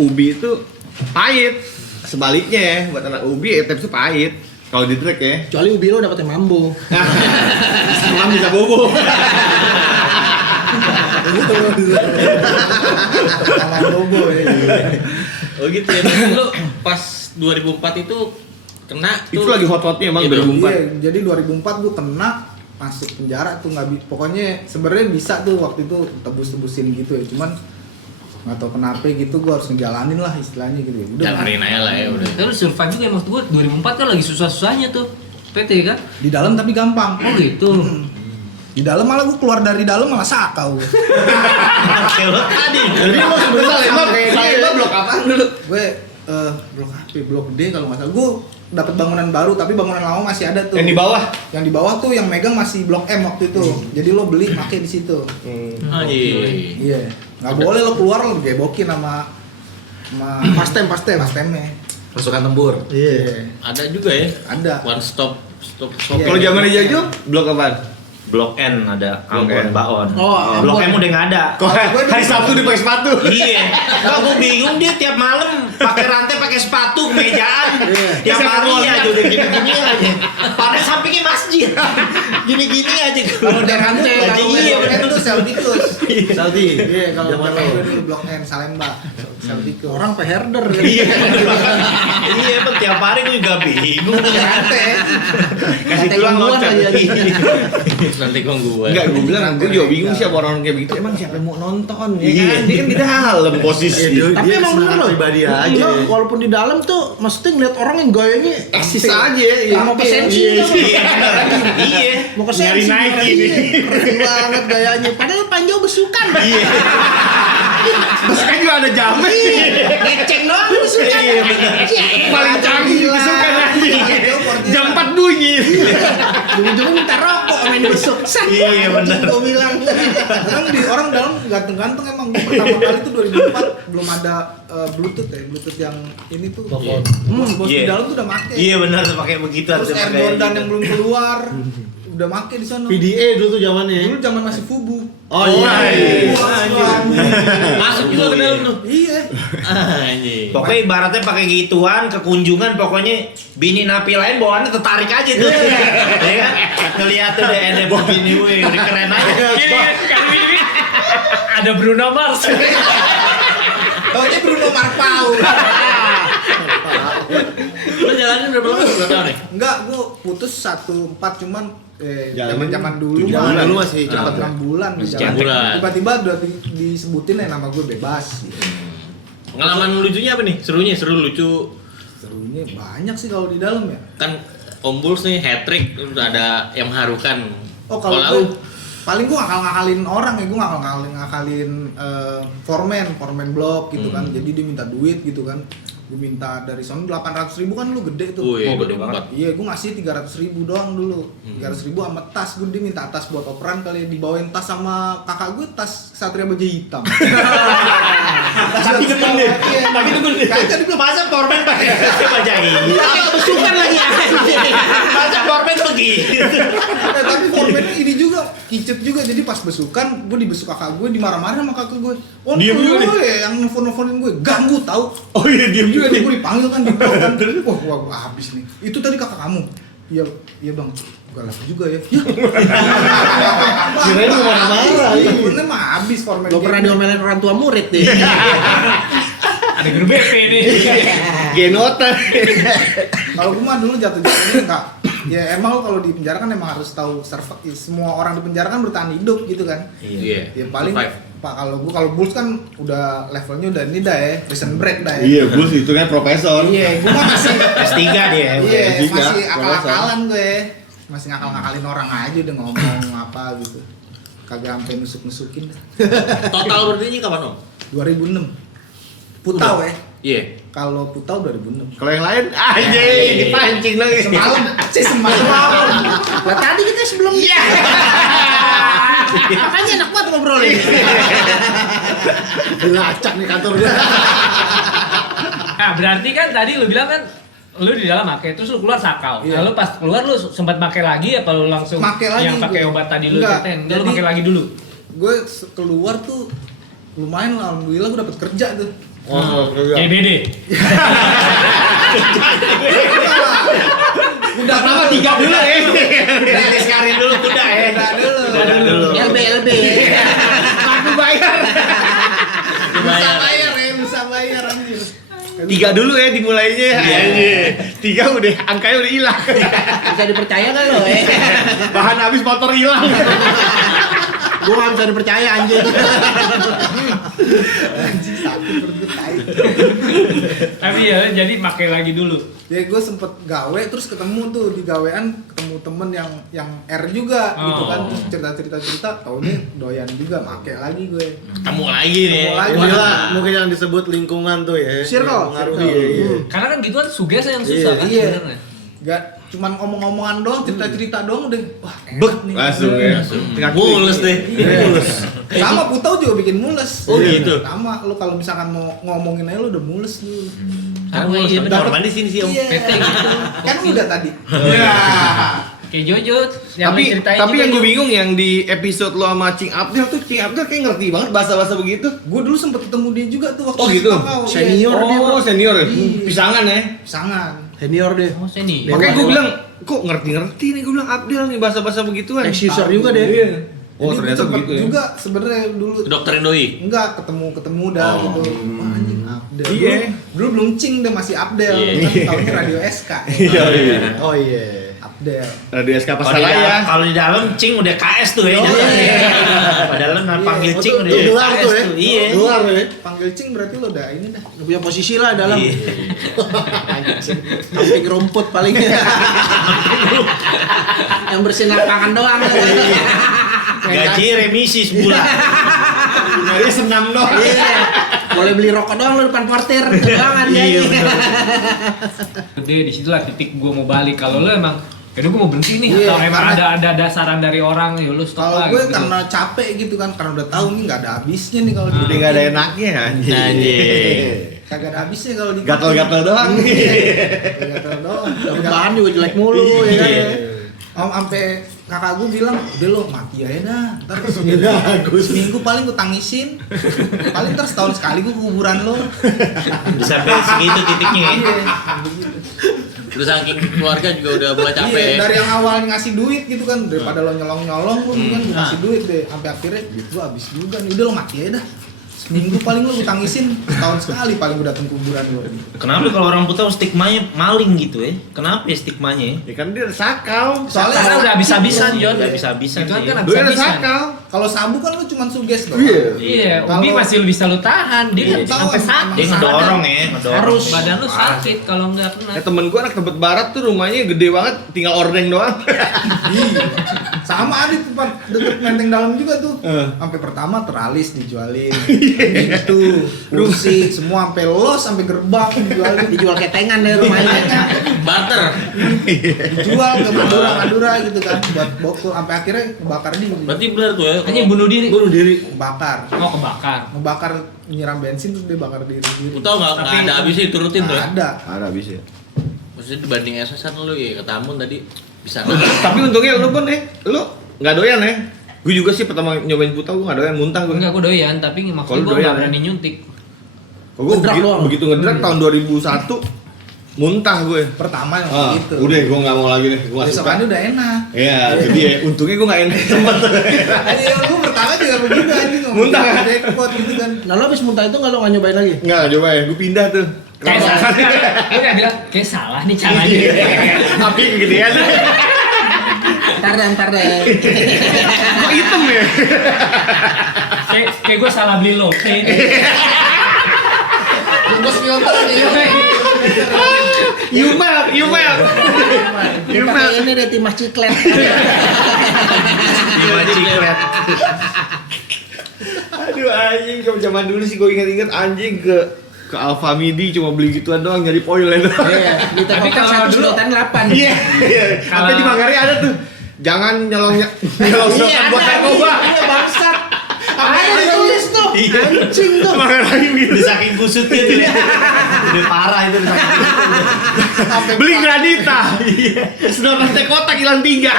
ubi itu pahit. Sebaliknya ya, buat anak ubi etep itu pahit. Kalau di trek ya, Kecuali ubi lo dapetnya mambo. setengah bisa bobo. Sama bobo ya. Oh gitu ya. Berarti lu pas 2004 itu kena Itu tuh. lagi hot-hotnya emang Iya, 2004. Iya, jadi 2004 gue kena masuk penjara tuh nggak pokoknya sebenarnya bisa tuh waktu itu tebus-tebusin gitu ya, cuman nggak tahu kenapa gitu gue harus ngejalanin lah istilahnya gitu ya. Udah Jalanin aja lah ya udah. Terus survive juga maksud gua 2004 kan lagi susah-susahnya tuh. PT kan? di dalam tapi gampang. Oh gitu. Di dalam malah gue keluar dari dalam malah sakau. Jadi lo sebenarnya Salemba blok apaan dulu? Gue blok HP, blok D kalau nggak salah. Gue dapat bangunan baru tapi bangunan lama masih ada tuh. Yang di bawah? Yang di bawah tuh yang megang masih blok M waktu itu. Jadi lo beli pakai di situ. Ah, iya. Iya. Nggak boleh lo keluar lo gebokin sama pastemnya. Pasukan tempur. Iya. Ada juga ya. Ada. One stop Iya. Kalau zaman Jajo, blok apaan? Blok N ada Ambon N. Baon. Oh, Blok Ambon. M udah nggak ada. Kok hari Sabtu dipakai sepatu? Iya. Kok gue bingung dia tiap malam pakai rantai pakai sepatu kemejaan. Yang lari aja udah gini-gini aja. Padahal sampingnya masjid. Gini-gini aja. Kalau udah rantai, Iya blok N tuh Seldikus. Saldi. Iya, kalau Zaman blok lo. N dulu blok N Salemba. Seldikus. Orang peherder. Iya. Iya, emang tiap hari gue juga bingung. rantai. Kasih tulang loncat. nanti gua. Enggak, gue bilang gue juga bingung siapa orang kayak begitu. Emang siapa yang mau nonton? Ya Iya. kan? Dia kan di dalam posisi. Tapi Dia emang bener semangat loh. pribadi Lo aja. walaupun di dalam tuh mesti ngeliat orang yang gayanya Eksis aja. Iya. Mau ke sensi Iya. tuh. Iya. Mau ke sensi. naik Iya, ini. keren banget gayanya. Padahal Panjo besukan. Iya. Terus kan juga ada jamnya. Ngeceng doang besukan. Iya, bener. Paling canggih disukan aja. Jam 4 bunyi. Ujung-ujungnya minta rokok main besuk. Iya, bener. Gue bilang. Orang dalam ganteng-ganteng emang. Gua pertama kali tuh 2004 belum ada Bluetooth ya. Bluetooth yang ini tuh. Bos di Iya. dalam tuh udah make. Iya benar pakai begitu Terus harusnya Air pakai Jordan gitu. yang belum keluar udah make di sana. PDA dulu tuh zamannya. Dulu zaman masih Fubu. Oh iya. Masuk juga ke dalam tuh. Iya. Anjing. Pokoknya ibaratnya pakai gituan ke kunjungan pokoknya bini napi lain bawaannya tertarik aja tuh. Ya kan? Ngeliat tuh deh ada begini wih, udah keren aja. Kali ini ada Bruno Mars. Oh ini Bruno Marpau. Lo jalanin berapa lama? Berapa tahun nih? Enggak, gua putus 1-4 cuman Jalanin zaman dulu 7 mah. bulan dulu masih cepet ya? 6 bulan di Masih jalan. bulan. Tiba-tiba udah disebutin ya nama gue bebas. Pengalaman lucunya apa nih? Serunya seru lucu. Serunya banyak sih kalau di dalam ya. Kan Om Bulls nih hat trick ada yang mengharukan. Oh kalau gue paling gue ngakal-ngakalin orang ya, gue ngakalin foreman blok gitu kan. Jadi dia minta duit gitu kan. Gue minta dari sana 800.000 kan lu gede tuh. Wih, gede banget. Iya, gue ngasih 300.000 doang dulu. 300.000 sama tas, gue dia minta tas buat operan kali, dibawain tas sama kakak gue, tas Satria Baja Hitam. Tapi demen deh. Iya, Tapi demen deh. kagak dia Masa formen pakai baja ini? Besukan lagi. Masa formen begitu? tapi formennya ini juga kicep kepicut juga, jadi pas besukan gue dibesuk kakak gue, dimarah-marah sama kakak gue. Oh Diem lu juga ya yang nelfon-nelfonin gue, ganggu tahu. Oh iya diem juga Itu dia. gue dipanggil kan, dibawa kan. Wah gua habis nih. Itu tadi kakak kamu. Iya bang, galak juga ya. Kirain lu marah-marah. Ini mah habis format. Gue pernah diomelin orang tua murid nih. Ada guru BP nih. Genotan. Kalau gue mah dulu jatuh-jatuhnya enggak. Ya emang lo kalau di penjara kan emang harus tahu semua orang di penjara kan bertahan hidup gitu kan. Iya. Ya paling Survive. Pak kalau Bulls kan udah levelnya udah ini dah ya, prison break dah ya. Iya, Bulls itu kan profesor. Iya, gue mah masih S3 dia. iya, S3, masih akal-akalan gue. Masih ngakal-ngakalin orang aja udah ngomong apa gitu. Kagak sampai nusuk-nusukin dah. Total berdirinya kapan Om? 2006. Putau ya. Iya. Kalau Putau 2006. Kalau yang lain anjing dipancing lagi. Semalam. Lah tadi kita sebelum makanya enak banget ngobrolin. Dilacak nih kantor gua. Nah, berarti kan tadi lu bilang kan lu di dalam pakai terus lu keluar sakau. Iya. Lalu pas keluar lu sempat pakai lagi apa lu langsung Pakai lagi yang pakai gue. obat tadi lu Enggak, ceritain? Lu jadi- pakai lagi dulu. Gue keluar tuh lumayan lah, alhamdulillah gue dapet kerja tuh. Jadi BD. Udah Pertama 3 dulu ya. Rilis karir dulu kuda ya. Udah dulu. LB. Aku bayar. Bisa bayar anjir. 3 dulu ya dimulainya. Anjir. 3 udah angkanya udah hilang. Bisa dipercaya nggak lo? Bahan habis motor hilang. Gue nggak bisa dipercaya anjing. Anjing sakit perut gue tai. Tapi ya jadi pakai lagi dulu. Ya gue sempet gawe terus ketemu tuh di gawean, ketemu temen yang R juga gitu kan, terus cerita taunya doyan juga, make lagi gue. Ketemu lagi nih. Ketemu lagi. Inilah mungkin yang disebut lingkungan tuh ya. Circle. Yang mengaruhi. Circle. Iya. Karena kan gituan suges yang susah kan Iya. sebenarnya. Gak cuman omong-omongan doang, cerita udah, wah Bek enak nih. langsung ya. Mules deh. Sama Putau juga bikin mules. Oh, gitu. Sama lu kalau misalkan mau ngomongin aja lu udah mules lu. Karena gue iya benar mandi sini sih Om. Iya. PT gitu. Kan udah tadi. Iya. Kayak Jojo yang Tapi ceritain tapi juga yang gue Jo. bingung yang di episode lo sama Cing Abdel tuh, Cing Abdel kayak ngerti banget bahasa-bahasa begitu. Gue dulu sempet ketemu dia juga tuh waktu Oh, di gitu? Chicago, iya. Senior dia, bro. Oh, senior ya. Iya. Pisangan ya. Sangat. Senior deh. Oh, seni. Makanya gue bilang, kok ngerti-ngerti nih gue bilang Abdel nih bahasa-bahasa begituan. Ex-user juga deh. Iya. Oh, Jadi gue ternyata sempet begitu ya. juga sebenarnya dulu. Dokterin doi. Enggak ketemu dah gitu. Wah, anjing Abdel. Iya. Dulu belum Cing deh, masih Abdel. Iya. Kan tahunnya Radio SK. Iya, iya. Oh iya. Abdel. Radio SK Kalau di Pasaraya. dalam- Kalau di dalam Cing udah KS tuh ya. Padahal lu panggil Cing udah Gelar KS tuh ya. tuh. Iya. Gelar ya. Panggil Cing berarti lo udah ini dah. Udah punya posisi lah dalam. Iya. Samping rumput paling. Yang bersihin lapangan doang. Gaji remisi sebulan. Dari senam doang. Iya. Boleh beli rokok doang lo depan portir. Doang Iya, aja. bener. Gede di situlah titik gua mau balik. Kalau lu emang Yaudah gue mau berhenti nih, Iya, atau emang karena- ada dasaran dari orang, ya lu stop Kalau lah gue gitu. karena capek gitu kan, karena udah tahu nih nggak ada habisnya nih kalau Udah nggak ada enaknya anjing. Anjing. kagak ada habisnya kalau di Gatel-gatel doang. gatel doang. Dapet bahan juga jelek mulu ya kan. Iya. Sampai kakak gue bilang, udah lo mati aja dah. Ntar seminggu paling gue tangisin. Paling ntar setahun sekali gue ke kuburan lo. Udah sampai segitu titiknya ya. Iya, begitu. Terus saking keluarga juga udah mulai capek. Iya, dari yang awalnya ngasih duit gitu kan, daripada lo nyolong-nyolong lu kan gue kasih duit deh, sampai akhirnya duit gue habis juga nih. Udah lo mati aja dah. Seminggu paling lo gue tangisin, setahun sekali paling gue datang kuburan lo. Kenapa kalau orang Putau stigmanya maling gitu ya? Kenapa ya stigmanya? Ya kan dia sakau. Soalnya Karena udah habis-habisan, Jon. Udah habis-habisan Itu kan sih. kan Dia udah habis-habisan. sakau. kalau sabu kan lo cuma suges doang. Iya, Kalau- Ubi masih lu bisa lu tahan, dia Iya, kan tahu, sampai emang sakit. Dia ngedorong ya, ngedorong. Harus badan lu sakit kalau nggak kena. Temen gue anak Tebet Barat tuh rumahnya gede banget, tinggal ordeng doang. Sama ada di tempat deket Menteng Dalam juga tuh. Sampai pertama teralis dijualin. Itu kursi semua sampai los sampai gerbang dijualin. Dijual ketengan dari rumahnya. Barter. Dijual ke Madura gitu kan buat bokul sampai akhirnya kebakar di Berarti benar tuh ya. Hanya bunuh diri. Bunuh diri. kebakar. Mau kebakar. Ngebakar nyiram bensin terus dia bakar diri sendiri. Lu tau nggak ada habisnya itu rutin tuh ya. Ada. Ada habis ya. Maksudnya dibanding SS-an lu ya ke Tambun tadi bisa Tapi untungnya lu pun lu nggak doyan ya. Gue juga sih pertama nyobain puta gue nggak doyan, muntah gue. Enggak, gue doyan, tapi maksudnya Kalau gue doyan, nggak berani nyuntik. Oh, gue Ngedrak doang. begitu ngedrak tahun 2001 muntah gue. Pertama yang Ah, gitu. udah gue nggak mau lagi deh, gue nggak suka. Besokannya udah enak. Iya, jadi ya, untungnya gue nggak enak tempat. Aja lu pertama juga begitu anjing. Muntah kan? Jackpot gitu kan. Nah lo abis muntah itu nggak lo nggak nyobain lagi? Nggak coba ya, gue pindah tuh. Kayak salah, gue kayak bilang kayak salah nih caranya. Tapi gitu ya. Ntar deh. Kok hitam ya? Kayak gue salah beli lote. Bungkus filter nih. Yumel. Dia pakai ini deh timah ciklet. Aduh anjing, kalau zaman dulu sih gue inget-inget anjing ke Alfamidi cuma beli gituan doang nyari poin lah. Iya, di Tapi Telkomsel kalau 1 dulu- sedotan 8. Iya. Sampai di Manggarai ada tuh. Jangan nyolong sedotan buat narkoba. Iya bangsat. Ada ditulis tuh. Anjing tuh. Manggarai gitu. Udah saking kusutnya tuh. Udah parah itu udah saking kusutnya. Beli granita. Sedotan teh kotak hilang 3.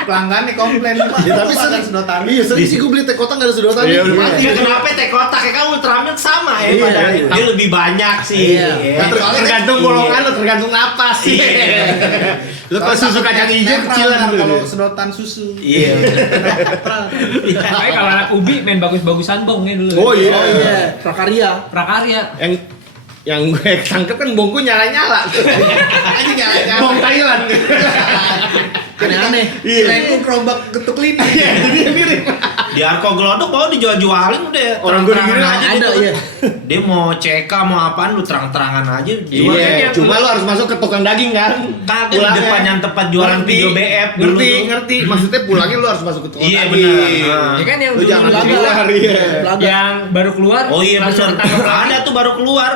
Pelanggan nih komplain Pak. Ya, tapi Lupa kan sering sedotan. Iya, sering sih gue beli teh kotak nggak ada sedotan. Iya, nih. udah Mati. Ya kenapa teh kotak ya kan Ultraman sama ya Iya, padahal. iya. Dia lebih banyak sih. Iya. Iya. Tergantung golongan lo, tergantung apa sih. Lo kalau susu kacang hijau kecilan kalau dulu. sedotan susu. Iya. Tapi kalau anak ubi main bagus-bagusan bong ya dulu. Oh iya. Oh iya, prakarya. Prakarya. Yang gue tangkep kan bongku nyala-nyala. Aja nyala-nyala. Bong Thailand. Aneh-aneh. Iya. Kirain lu gerobak getuk lidi. Iya, jadi mirip. Di Arko Glodok mau dijual-jualin udah Orang gue terang-terangan dikirim aja ada, gitu. iya. Dia mau CK mau apaan lu terang-terangan aja. Jual Iya, aja. cuma lo harus masuk ke tukang daging kan. Kagak di Pulangnya. depan yang tempat jualan Ngerti, video BF dulu ngerti, tuh. ngerti. Maksudnya pulangnya lo harus masuk ke tukang Iya, daging. benar. Ya kan yang Lu dulu jangan Belaga. keluar, iya. Belaga. Yang baru keluar. Oh iya langsung benar. ditangkap lagi. Ada tuh baru keluar.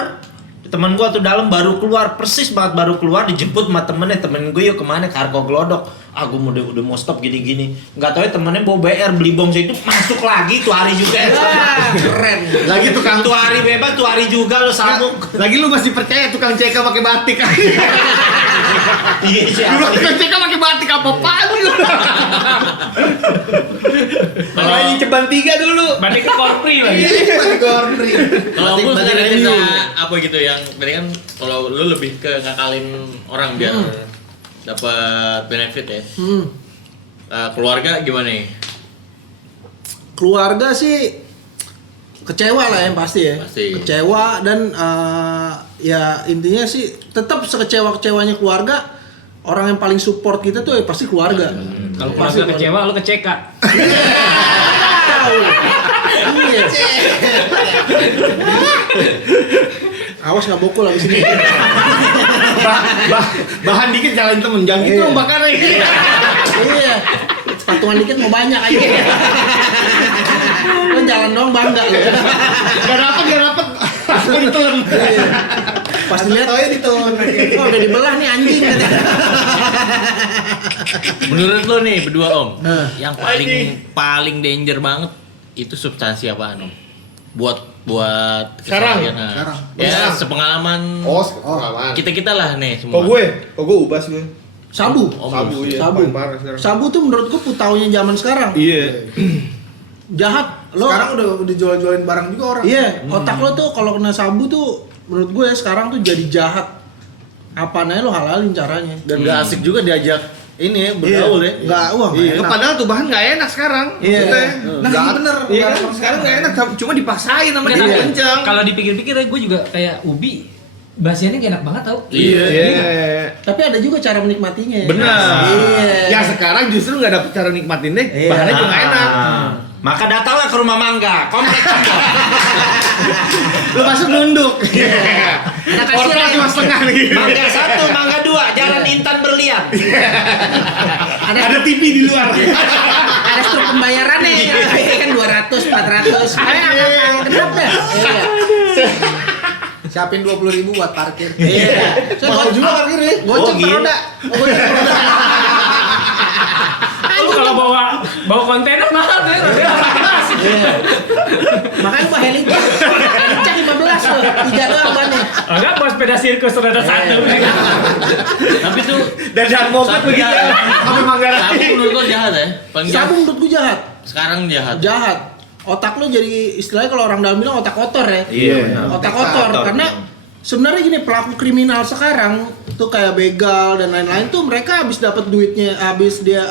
Temen gua tuh dalam baru keluar, persis banget baru keluar dijemput sama temennya. Temen gue yuk kemana ke Arko Glodok. Ah gua udah mau stop gini-gini. Nggak tahu ya temennya bawa BR beli bong itu masuk lagi tuh hari juga. Wah, keren. Lagi tukang Tuh hari bebas tuh hari juga lo sanggup. Lagi lu masih percaya tukang CK pakai batik. Iya sih. Dulu tukang CK pakai batik apa-apaan lu. Kalau ini ceban 3 dulu. Batik ke korpri lagi. Di gornri. Kalau aku Batik sekarang review. cerita apa gitu yang tadi kan kalau lu lebih ke ngakalin orang biar dapat benefit ya. Keluarga gimana nih? Keluarga sih kecewa lah yang pasti ya. Pasti. Kecewa dan ya intinya sih tetap sekecewa-kecewanya keluarga, orang yang paling support kita tuh ya pasti keluarga. Kalau Pasti keluarga kecewa lu keceka. Tahu. Iya. Awas nggak bokol abis ini. Bahan dikit nyalain temen, jangan gitu Iya. bakar lagi. Iya. Patungan dikit mau banyak aja. Lo jalan doang bangga lo. Gak dapet. Aku ditelan. Iya. Pas dilihat, Tahu ya ditun. oh udah dibelah nih anjing katanya. Menurut lo nih berdua Om, Nah. yang paling danger banget itu substansi apaan Om? Buat Sekarang? keseharian, nah. Sekarang. Ya Sekarang. sepengalaman Pengalaman. kita lah nih semua. Kok gue ubas gue. Sabu. Sabu, iya. Sabu. Paling parah sekarang. Sabu tuh menurut gua putaunya zaman sekarang. Iya. Jahat. Lo Sekarang udah jual-jualin barang juga orang. iya, otak lo tuh kalau kena sabu tuh menurut gue ya sekarang tuh jadi jahat. Apa aja lo halalin caranya. Dan gak asik juga diajak ini bergaul ya. Enggak, wah nggak Iya. enak. Padahal tuh bahan gak enak sekarang. Iya. Maksudnya. Nah, Nggak- ini bener. Iya Nggak kan? enak Sekarang gak enak, cuma dipaksain sama Nggak, dia tapi kenceng. kalau dipikir-pikir ya gue juga kayak ubi basiannya gak enak banget tau. Iya. Iya. Tapi ada juga cara menikmatinya. Benar. Iya. Ya sekarang justru nggak dapet cara nikmatin deh. Iya. Bahannya juga nggak enak. Maka datanglah ke rumah Mangga. Komplek Mangga. Lu masuk nunduk. Ada kasir Order ya. cuma setengah nih. Mangga 1, Mangga 2, Jalan Intan Berlian. Ada TV di luar. Ada struk pembayarannya kan 200, 400. Kenapa? Iya. Siapin 20.000 buat parkir. Iya. Mahal juga parkirnya. Gocek Oh, gitu. roda. Gocek roda. Lu kalau bawa kontainer mahal deh. Iya. Makanya gua helicak. Helicak 15 loh. 3 doang bannya. Enggak, bawa sepeda sirkus roda 1. Tapi tuh Dan moped sabu begitu. jahat. Sampai Manggarai. Sabu menurut gua jahat ya. Paling jahat. Sabu menurut gue jahat. Sekarang jahat. Jahat. Otak lu jadi istilahnya kalau orang dalam bilang otak kotor ya. Iya, benar. Otak kotor karena sebenarnya gini, pelaku kriminal sekarang tuh kayak begal dan lain-lain tuh mereka habis dapat duitnya, habis dia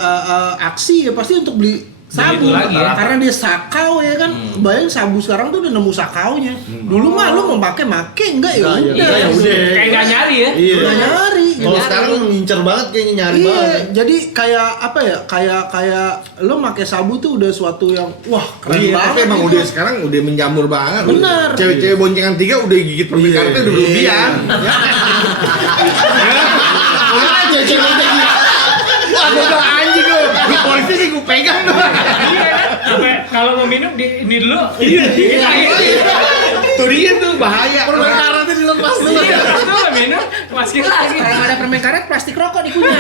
aksi ya pasti untuk beli sabu itu lagi ya. karena dia sakau ya kan. Bayangin sabu sekarang tuh udah nemu sakaunya. Dulu mah lu mau make enggak ya udah. ya udah. Kayak nggak nyari ya. Iya. Udah nyari. Kalau sekarang ngincer banget kayaknya nyari Iya, banget. jadi kayak apa ya? Kayak lo make sabu tuh udah suatu yang wah keren Iya, banget. tapi emang gitu. udah sekarang udah menjamur banget. Bener. Cewek-cewek boncengan 3 udah gigit permen karetnya udah berlebihan. Mana cewek-cewek kayak gitu? Wah, gua bilang anjing lu. Di polisi sih gua pegang tuh. Sampai kalau mau minum di ini dulu. Iya. Tuh dia tuh bahaya. Permen karetnya dilepas dulu. Iya, dulu minum, masukin lagi. Kalau nggak ada permen karet, plastik rokok dikunyah.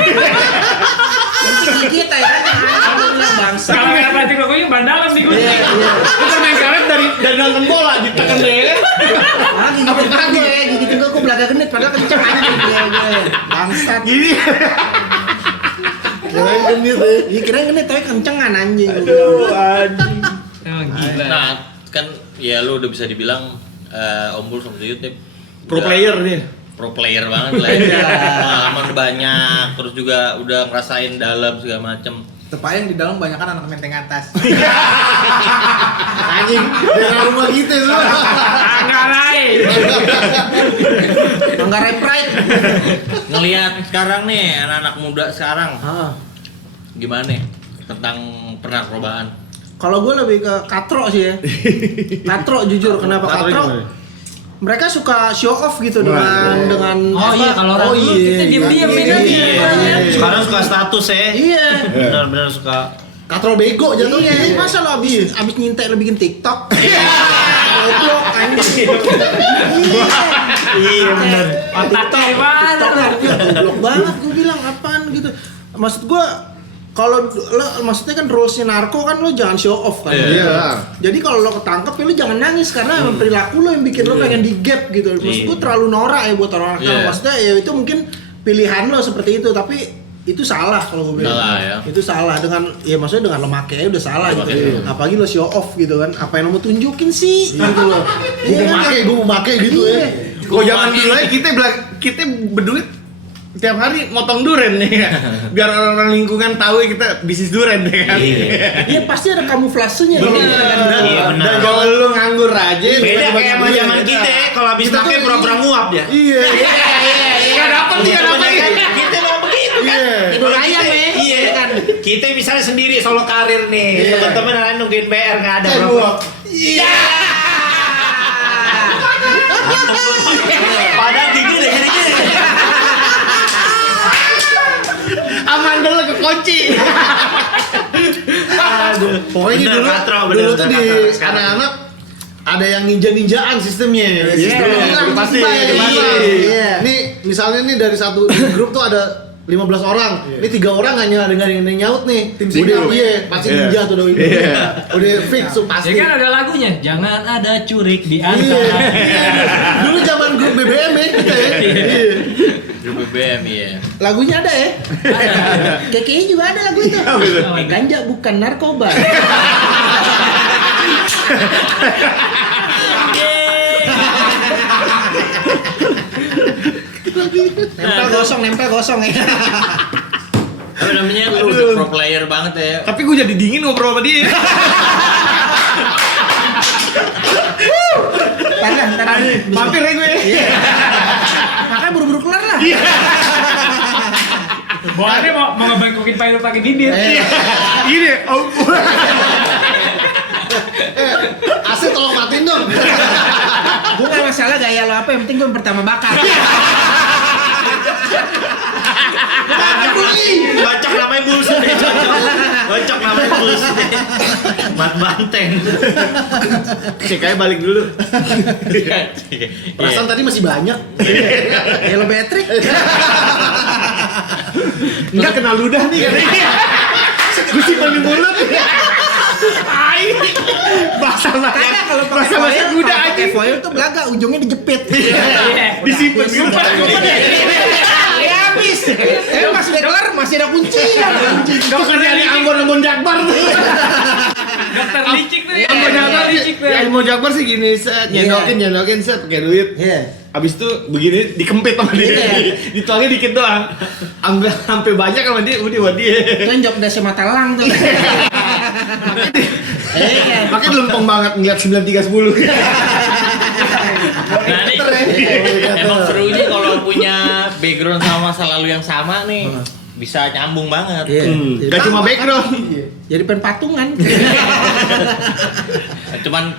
Nanti kita ya kan, kalau bilang bangsa. Kalau nggak plastik rokoknya ban dalam di gunung. Itu permen karet dari nonton bola ditekan deh. Ah, gigitin gue, gigitin gue belaga genit, padahal kenceng anjing gue. Bangsat. Gini. Kirain genit ya. Iya kirain genit, tapi kencengan anjing. Anjing. Oh, gila. Nah, kan ya lu udah bisa dibilang Om Bul sama Zuyut nih Pro udah player nih. pro player banget lah ya. Pengalaman banyak, terus juga udah ngerasain dalam segala macem. Tepatnya yang di dalam banyak kan anak menteng atas. Anjing, daerah rumah kita semua. Anggarai. Manggarai Pride. Ngelihat sekarang nih anak-anak muda sekarang Ah. gimana nih tentang penarkobaan? Kalau gue lebih ke katro sih ya. Katro jujur, kenapa Katro katro? gimana? Mereka suka show off gitu dengan Oh iya, kalau orang dulu kita diam-diam iya, kan. iya. Sekarang suka status ya. Iya. Benar-benar suka. Katro bego jatuhnya. Iya, masa lo abis nyintek lo bikin TikTok? Goblok anjing. Iya benar. Otaknya gimana? TikTok artinya goblok banget gue bilang apaan gitu. Maksud gue kalau lo maksudnya kan rulesnya narko kan lo jangan show off kan. Iya. Jadi kalau lo ketangkep ya lo jangan nangis karena emang perilaku lo yang bikin lo pengen di gap gitu. Maksud gue terlalu norak ya buat orang-orang. Iya. Maksudnya ya itu mungkin pilihan lo seperti itu tapi itu salah kalau gue bilang. Salah, ya. Itu salah dengan ya maksudnya dengan lo make udah salah gitu. Iya. Apalagi lo show off gitu kan. Apa yang lo mau tunjukin sih gitu loh. Iya kan? Gue mau make gitu Iya. ya. Kalau zaman dulu aja kita berduit tiap hari motong duren nih kan. Biar orang-orang lingkungan tahu kita bisnis duren deh kan. Iya pasti ada kamuflasenya kalau kita kan. Iya benar. Dan kalau lu nganggur aja Beda tiba-tiba kayak sama duit. zaman kita ya, kalau habis Kita pakai tuh pura-pura nguap dia. Iya. Enggak dapat nih, enggak dapat nih. Kita mau begitu kan. Iya. Tidur ayam ya. Iya kan. Kita misalnya sendiri solo karir nih. Teman-teman lain nungguin PR enggak ada pura-pura. Iya. Padahal tinggi deh gini-gini. Amandel kekunci. Aduh. Pokoknya Bener, dulu katro, dulu bener, tuh di katro. Sekarang. anak-anak ada yang ninja-ninjaan sistemnya. Sistem Iya, hilang pasti, tiba-tiba. pasti. Iya. Nih misalnya nih dari satu grup tuh ada 15 orang. Ini 3 orang hanya dengan yang nyaut nih. Tim Udah, single. iya, pasti Iya. ninja tuh udah Iya. udah fix tuh Ya pasti. kan ada lagunya, jangan ada curik di Iya. antara. Dulu zaman grup BBM ya kita ya. Iya. Grup BBM ya. Lagunya ada ya? KKI juga ada lagu itu. Ganja bukan narkoba. nempel gosong ya. Apa namanya? Lu udah pro player banget ya. Tapi gue jadi dingin ngobrol sama dia. Tahan. Mampir ya gue. Makanya buru-buru kelar lah. Bawaannya mau ngebengkokin payung pakai bibir. Gini, oh. AC tolong matiin dong. Gue gak masalah gaya lo apa, yang penting gue yang pertama bakar. Cocok namanya bulus deh, cocok namanya bulus deh. Mat banteng. Sih kayak balik dulu. Perasaan tadi masih banyak. Yellow Patrick. Enggak kena ludah nih katanya. Gue simpan di mulut. Ai. Basah lah. Karena kalau pakai Basah foil, kuda kalau aja. pakai foil tuh belaga, ujungnya dijepit. Disimpan. Sumpah, ya habis. masih ada kuncinya. Pekerjaan di Ambon Jakbar tuh. Dokter licik tuh. Ambon Jakbar licik tuh. Ambon Jakbar sih gini, set nyendokin set pakai duit. Iya. Abis itu begini dikempit sama dia. Dituangin dikit doang. Sampai banyak sama dia, udah buat dia. Itu yang job desa Matalang tuh. Makanya lempeng banget ngeliat 9310. Nah ini emang serunya kalau punya background sama masa lalu yang sama nih, bisa nyambung banget. Iya. Gak cuma background. Jadi pengen patungan. Cuman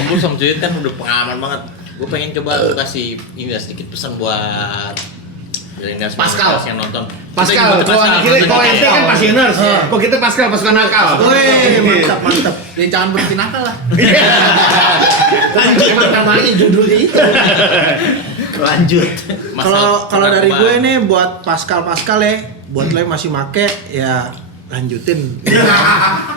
Om Bul sama Judit kan udah pengalaman banget. Gue pengen coba lu kasih ini sedikit pesan buat Pascal yang nonton. Pascal, kalau ente kan Passioners, kok kita Pascal pasukan nakal. Wih, mantap. Ya jangan berhenti nakal lah. Lanjut, emang namanya judulnya itu. Lanjut. Kalau dari gue nih buat Pascal ya, buat lo yang masih make ya lanjutin.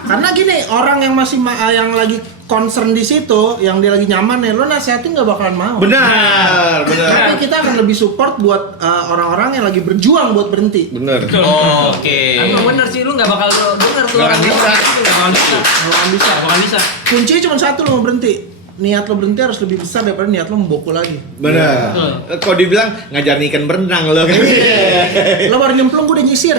Karena gini, orang yang masih yang lagi concern di situ, yang dia lagi nyaman nih, lo nasihatin nggak bakalan mau. Benar. Tapi kita akan lebih support buat orang-orang yang lagi berjuang buat berhenti. Benar. Oke. Emang bener sih, lu nggak bakal denger tuh Nggak orang bisa. Nggak bakal bisa. Kuncinya cuma satu, lo mau berhenti. Niat lo berhenti harus lebih besar daripada niat lo membokul lagi. Benar. Kok dibilang ngajarin ikan berenang lo. Lo baru nyemplung, gue udah nyisir.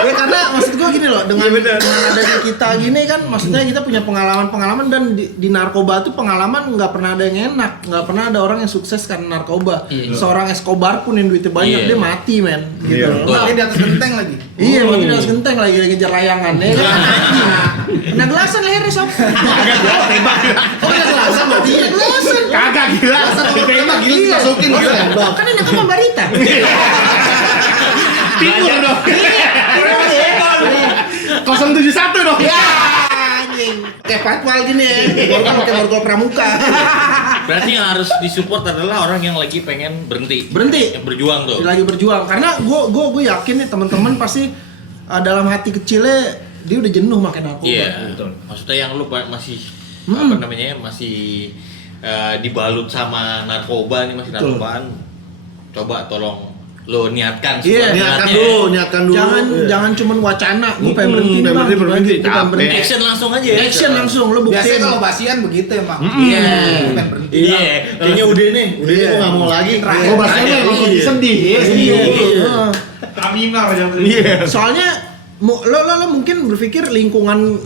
Ya karena maksud gue gini loh, dengan adanya kita gini kan, maksudnya kita punya pengalaman dan di narkoba tuh pengalaman nggak pernah ada yang enak, nggak pernah ada orang yang sukses karena narkoba. Seorang Escobar pun yang duitnya banyak dia mati men, gitu loh. Mati di atas genteng lagi. Iya, mati di atas genteng lagi ngejar layangan ya kan. Nah gelasan lehernya sob. Tembak. Oh udah gelasan berarti ya gelasan. Kagak gila. Ditembak gila dimasukin gila. Kan ini kan Barita. Timur dong. 071 dong. Ya anjing. Kayak patwal gini ya. Borgol pakai borgol pramuka. Berarti yang harus disupport adalah orang yang lagi pengen berhenti. Yang berjuang tuh. Lagi berjuang. Karena gue yakin nih teman-teman pasti dalam hati kecilnya dia udah jenuh makan narkoba. Iya. Maksudnya yang lu masih apa namanya? Masih dibalut sama narkoba nih, masih narkobaan. Coba tolong lo niatkan Iya, niatkan dulu. Jangan cuman wacana, gue pengen berhenti nih bang. berhenti. Gua pengen berhenti. Action langsung aja. Action langsung, lo buktiin. Biasanya kalau basian begitu emang. Iya. Pengen berhenti. Iya. Kayaknya udah nih gue gak mau lagi. Terakhir. Oh bahasanya kalau sedih. Iya. Aminar aja. Iya. Soalnya lo mungkin berpikir lingkungan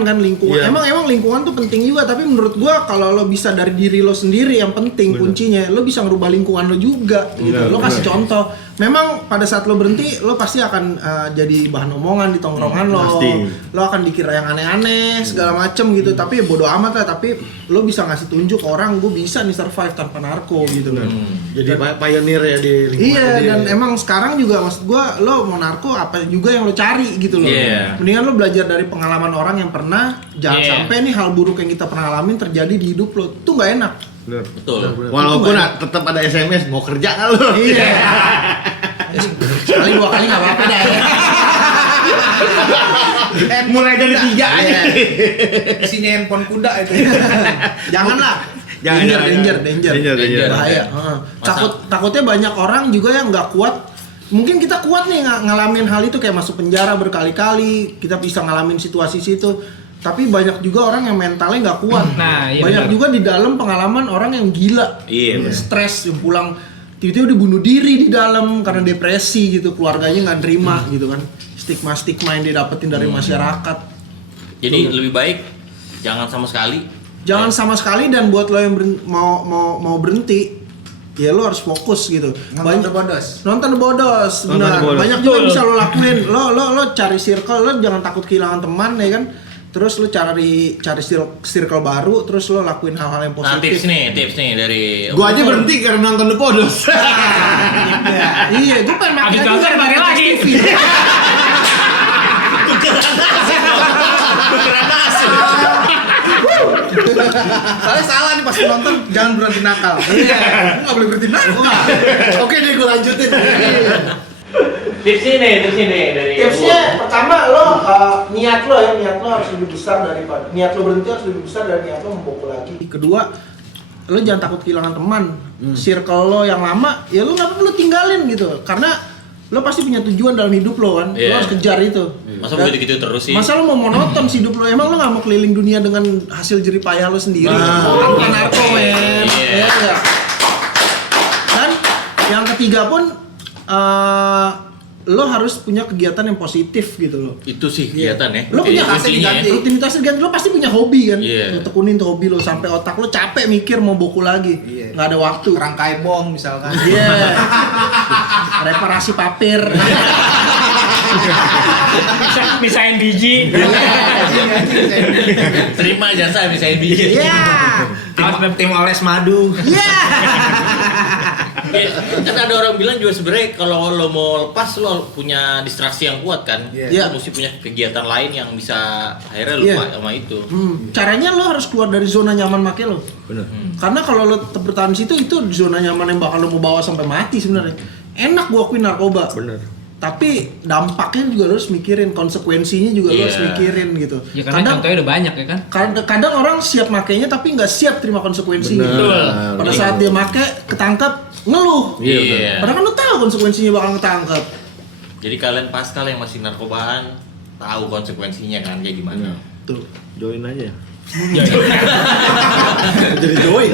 kan. Iya. Emang lingkungan tuh penting juga, tapi menurut gua kalau lo bisa dari diri lo sendiri yang penting kuncinya, lo bisa ngerubah lingkungan lo juga gitu. Lo kasih contoh. Memang pada saat lo berhenti, lo pasti akan jadi bahan omongan di tongkrongan lo. Pasti. Lo akan dikira yang aneh-aneh segala macem gitu, tapi ya bodo amat lah. Tapi lo bisa ngasih tunjuk orang, gue bisa nih survive tanpa narko gitu kan. Jadi pioneer ya di lingkungan. Iya, dan emang sekarang juga maksud gua lo mau narko apa juga yang lo cari gitu loh. Iya. Mendingan lo belajar dari pengalaman orang yang pernah, jangan sampai nih hal buruk yang kita pernah alamin terjadi di hidup lo. Itu nggak enak. Betul. Walaupun tetap ada SMS mau kerja nggak lo? Iya. Sekali dua kali nggak apa-apa dah. Mulai dari 3 aja. Isinya handphone kuda itu. Janganlah. Danger. Bahaya. Takutnya banyak orang juga yang nggak kuat. Mungkin kita kuat nih ngalamin hal itu kayak masuk penjara berkali-kali, kita bisa ngalamin situasi situ. Tapi banyak juga orang yang mentalnya nggak kuat. Nah, iya banyak benar. juga di dalam pengalaman orang yang gila, Iya. stres, yang pulang tiba-tiba udah bunuh diri di dalam karena depresi gitu, keluarganya nggak terima gitu kan, stigma yang didapetin dari masyarakat. Jadi lebih baik jangan sama sekali. Jangan sama sekali, dan buat lo yang mau berhenti, ya lo harus fokus gitu. Nonton The Bodos. Nonton The Bodos, benar. Banyak juga yang bisa lo lakuin. Lo cari circle, lo jangan takut kehilangan teman ya kan. Terus lo cari circle baru, terus lo lakuin hal-hal yang Nah, positif. tips nih dari Gua aja berhenti karena nonton The Bodos. Iya, gue pengen makin Habis nonton pakai lagi. Soalnya salah nih pas nonton, jangan berhenti nakal. Iya. Nggak boleh berhenti nakal. Oke deh gue lanjutin. tipsnya nih dari Tipsnya pertama niat lo harus lebih besar daripada niat lo berhenti harus lebih besar dari niat lo membokul lagi. Kedua, lo jangan takut kehilangan teman. Circle lo yang lama, ya lo nggak perlu tinggalin gitu. Karena lo pasti punya tujuan dalam hidup lo kan. Lo harus kejar itu. Masa mau gitu terus sih? Masa lo mau monoton sih hidup lo? Emang lo nggak mau keliling dunia dengan hasil jerih payah lo sendiri? Tanpa narko, men. Ya enggak. Dan yang ketiga pun lo harus punya kegiatan yang positif gitu loh. Itu sih kegiatan ya. Lo punya kuncinya. rutinitas diganti, lo pasti punya hobi kan. Iya. Lo tekunin tuh hobi lo sampai otak lo capek mikir mau boku lagi. Iya. Nggak ada waktu. Rangkai bom misalkan. Iya. Reparasi papir. Misain biji. Terima jasa misalnya biji. Iya. Tim oles madu. Iya. Ya, kan ada orang bilang juga sebenarnya kalau lo mau lepas lo punya distraksi yang kuat kan. Iya. Lo mesti punya kegiatan lain yang bisa akhirnya lupa sama itu. Caranya lo harus keluar dari zona nyaman make lo. Bener. Karena kalau lo tetap bertahan di situ, itu zona nyaman yang bakal lo mau bawa sampai mati sebenarnya. Enak gua akuin narkoba. Bener. Tapi dampaknya juga lo harus mikirin, konsekuensinya juga lo harus Iya. mikirin gitu. Ya karena contohnya udah banyak ya kan. Kadang orang siap makainya tapi nggak siap terima konsekuensinya. Betul. Pada saat dia make, ketangkep, ngeluh. Iya. Padahal kan lo tahu konsekuensinya bakal ketangkep. Jadi kalian pascal yang masih narkobaan tahu konsekuensinya kan kayak gimana. Tuh. Join aja. Jadi join.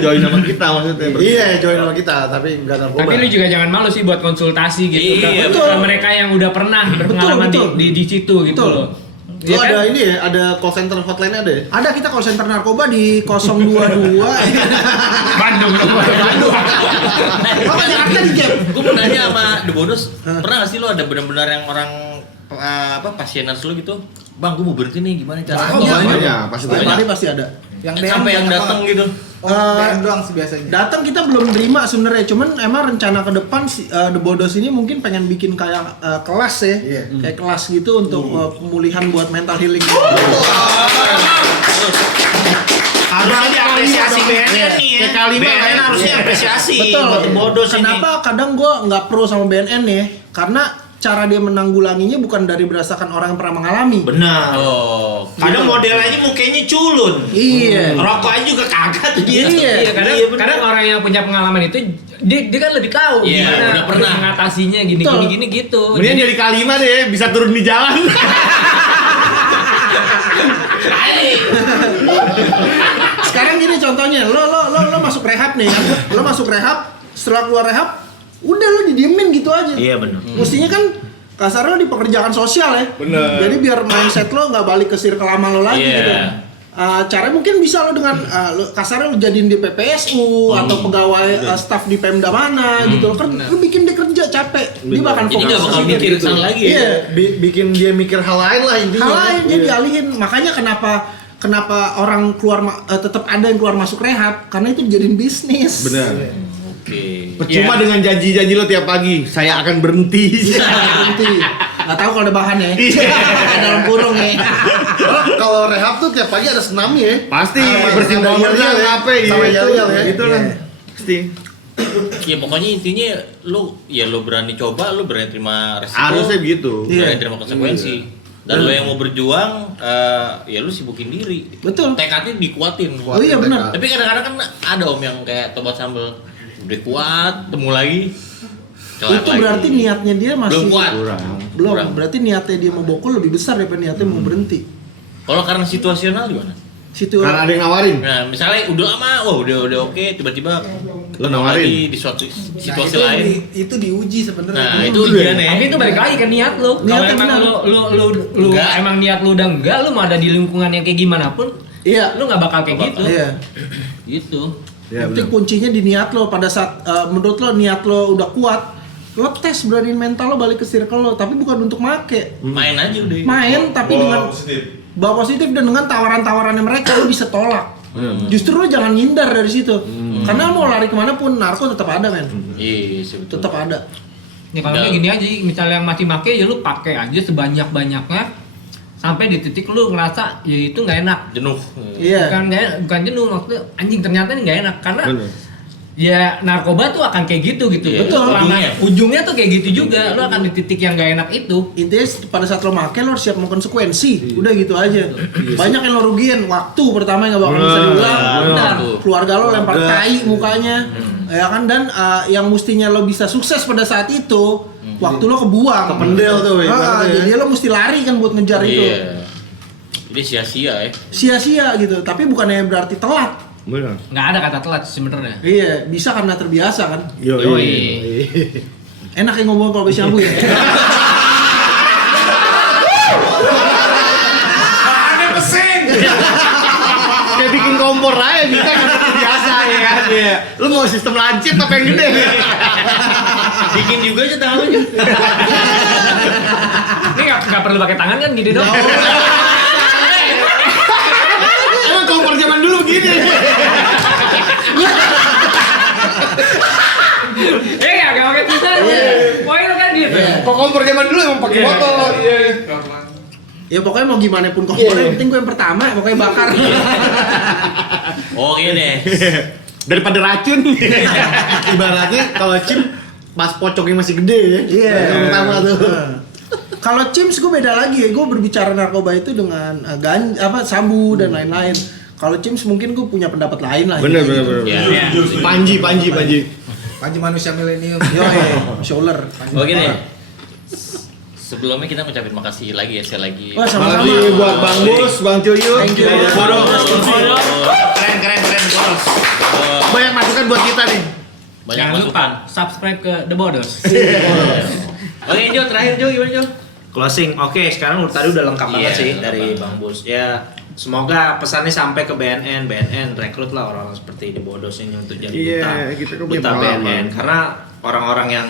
Join sama kita maksudnya. Iya, join sama kita, tapi enggak narkoba. Tapi lu juga jangan malu sih buat konsultasi gitu. Iya, Ke mereka yang udah pernah berpengalaman betul. di situ gitu Betul. loh. Lu Iya kan? ada ini ya, ada call center hotline ada ya? Ada kita call center narkoba di 022. Bandung. Oh, Jakarta di Gap. Gue mau nanya sama The Bodos, pernah gak sih lo ada benar-benar yang orang pasieners lo gitu? Bang, gue mau berhenti nih, gimana caranya? Banyak, pasti Setiap hari pasti ada. Yang Sampai yang datang gitu. DM doang sih biasanya. Datang kita belum terima sebenarnya, cuman emang rencana ke depan The Bodos ini mungkin pengen bikin kayak kelas ya, Iya. kayak kelas gitu untuk pemulihan buat mental healing. Harusnya diapresiasi BNN nih ya. BNN harusnya apresiasi. Betul. Buat bodos ini. Kenapa kadang gue nggak pro sama BNN ya? Karena cara dia menanggulanginya bukan dari berdasarkan orang yang pernah mengalami. Benar. Oh, Kadang modelnya mukanya culun. Iya. Rokoknya juga kagak tuh dia. Iya. Kadang orang yang punya pengalaman itu dia kan lebih tahu Iya, gimana udah pernah. mengatasinya Betul. gini gitu. Kemudian jadi kalimat deh, bisa turun di jalan. Sekarang gini contohnya, lo masuk rehab nih, ya. Lo masuk rehab, setelah keluar rehab, udah lo didiemin gitu aja. Iya benar. Mestinya kan kasarnya lo dipekerjakan sosial ya. Bener. Jadi biar mindset lo nggak balik ke circle lama lo lagi Iya. gitu. Caranya mungkin bisa lo dengan kasarnya lo jadiin di PPSU atau pegawai staf di Pemda mana gitu. Lo bikin dia kerja capek, dia bakal jadi fokus gak bakal ke situ mikir gitu. kesana lagi ya? Iya. Bikin dia mikir hal lain lah intinya. Hal lain dia Iya. dialihin. Makanya kenapa orang keluar tetap ada yang keluar masuk rehab karena itu dijadiin bisnis. Benar. Oke. Percuma dengan janji-janji lo tiap pagi, saya akan berhenti. Berhenti. Nggak tahu kalau ada bahannya. Dalam kurung ya. Kalau rehab tuh tiap pagi ada senamnya ya. Pasti Sama- bersihin sama kolam yel-yel ya. apa Sama itu. yel-yel ya. Gitu lah. Iya. Pasti. Ya pokoknya intinya lo berani coba, lo berani terima resiko. Harusnya begitu. Berani terima konsekuensi. Dan lo yang mau berjuang, ya lo sibukin diri. Betul. Tekadnya dikuatin. Oh iya benar. Tapi kadang-kadang kan ada om yang kayak tobat sambal udah kuat, temu lagi. kelar Itu lagi. berarti niatnya dia masih belum kuat. Belum. Kurang. Berarti niatnya dia mau bokol lebih besar daripada niatnya mau berhenti. Kalau karena situasional gimana? Situ Karena ada yang nawarin. Nah, misalnya udah lama, udah oke, tiba-tiba Lo nawarin. lagi di suatu situasi Nah, lain. itu diuji sebenarnya. Nah, itu ujian ya. Tapi itu balik lagi ke niat lo. Kalau Niatnya emang benar. lu Enggak. emang niat lu udah enggak, lu mau ada di lingkungan yang kayak gimana pun, Iya. lu nggak bakal kayak gitu. Iya. Gitu. Ya, Itu benar. kuncinya di niat lo. Pada saat menurut lo niat lo udah kuat, lo tes beraniin mental lo balik ke circle lo, tapi bukan untuk make. Main aja udah. Main tapi dengan bawa positif dan dengan tawaran-tawarannya mereka lo bisa tolak. Justru lo jangan ngindar dari situ. Karena mau lari kemana pun narko tetap ada men. Iya, sih, betul. Tetap ada. Ya kalau kayak gini aja, misalnya yang masih make ya lu pakai aja sebanyak-banyaknya sampai di titik lu ngerasa ya itu nggak enak. Jenuh. Iya. Bukan jenuh, maksudnya anjing ternyata ini nggak enak karena Bener. ya narkoba tuh akan kayak gitu. Iya, betul. Ujungnya tuh kayak gitu juga. Lo akan di titik yang gak enak itu. Intinya pada saat lo make lo harus siap mau konsekuensi. Udah gitu aja. Banyak yang lo rugiin. Waktu pertama yang gak bakal bisa diulang. Benar. Keluarga lo lempar tai mukanya. Ya kan, dan yang mestinya lo bisa sukses pada saat itu, waktu lo kebuang. Kependel tuh, Jadi lo mesti lari kan buat ngejar itu. Iya. Jadi sia-sia ya. Sia-sia gitu. Tapi bukannya berarti telat. Benar. Nggak ada kata telat sebenarnya. Iya, bisa karena terbiasa kan. Yoi. Enak yang ngomong kalau bisa ya. Ada pesing. Kayak bikin kompor aja bisa karena biasa ya kan. Iya. Lu mau sistem lancip apa yang gede? Bikin juga aja tangannya. Ini nggak perlu pakai tangan kan gini dong. Emang kompor zaman dulu gini. Nggak pakai tangan. Poin kan gitu. Kok kompor zaman dulu emang pakai motor. Iya. Ya pokoknya mau gimana pun kompornya, yang penting gue yang pertama, pokoknya bakar. Oke deh. Daripada racun. Ibaratnya kalau chip pas pocongnya masih gede ya. Iya. Yang pertama tuh. Kalau Cims gue beda lagi ya, gue berbicara narkoba itu dengan sabu dan lain-lain. Kalau Cims mungkin gue punya pendapat lain lah. Bener. Ya. Panji. Panji manusia milenium. Shoulder. Oke deh. Sebelumnya kita ngucapin makasih lagi ya, sekali lagi. Wah, sama-sama. Makasih buat Bang Bus, Bang Cuyut. Thank you. Boros. Keren boros. Banyak masukan buat kita nih. Banyak Jangan lupa masukan. subscribe ke The Bodos. Oke, Jo, terakhir Jo, gimana Jo? Closing. Oke, sekarang tadi udah lengkap banget Iya, sih lengkap dari banget. Bang Bus. Ya, semoga pesannya sampai ke BNN rekrut lah orang-orang seperti The Bodos ini untuk jadi Iya, kita kan punya duta pengalaman. BNN. Karena orang-orang yang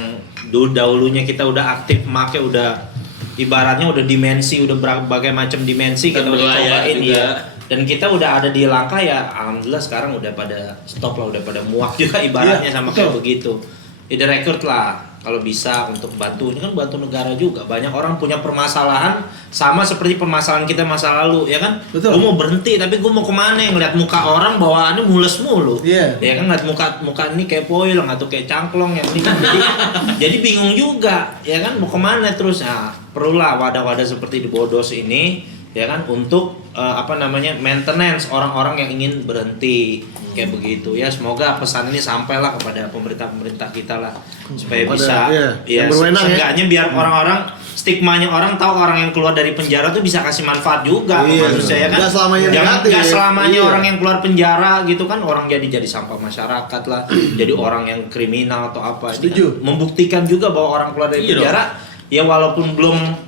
dahulunya kita udah aktif make udah ibaratnya udah dimensi, udah berbagai macam dimensi kita udah Berlayar cobain juga. ya. Dan kita udah ada di langkah ya, alhamdulillah sekarang udah pada stop lah, udah pada muak juga ibaratnya Iya, sama betul. kayak begitu. Ya direkrut lah kalau bisa untuk bantu, ini kan bantu negara juga. Banyak orang punya permasalahan sama seperti permasalahan kita masa lalu, ya kan? Betul. Gue mau berhenti tapi gue mau kemana? Ngeliat muka orang bawaannya mules mulu. Iya. Ya kan ngeliat muka ini kayak poil atau kayak cangklong yang ini kan jadi bingung juga, ya kan mau kemana terus? Nah, perlulah wadah-wadah seperti The Bodos ini, ya kan, untuk maintenance orang-orang yang ingin berhenti kayak begitu ya. Semoga pesan ini sampailah kepada pemerintah kita lah supaya Pada, bisa yang berwenang ya. seenggaknya biar orang-orang stigmanya orang tahu orang yang keluar dari penjara tuh bisa kasih manfaat juga ke Iya, manusia ya kan. nggak selamanya negatif. Nggak selamanya Iya. orang yang keluar penjara gitu kan orang jadi sampah masyarakat lah, jadi orang yang kriminal atau apa. Ini Setuju. kan membuktikan juga bahwa orang keluar dari Iya penjara ya walaupun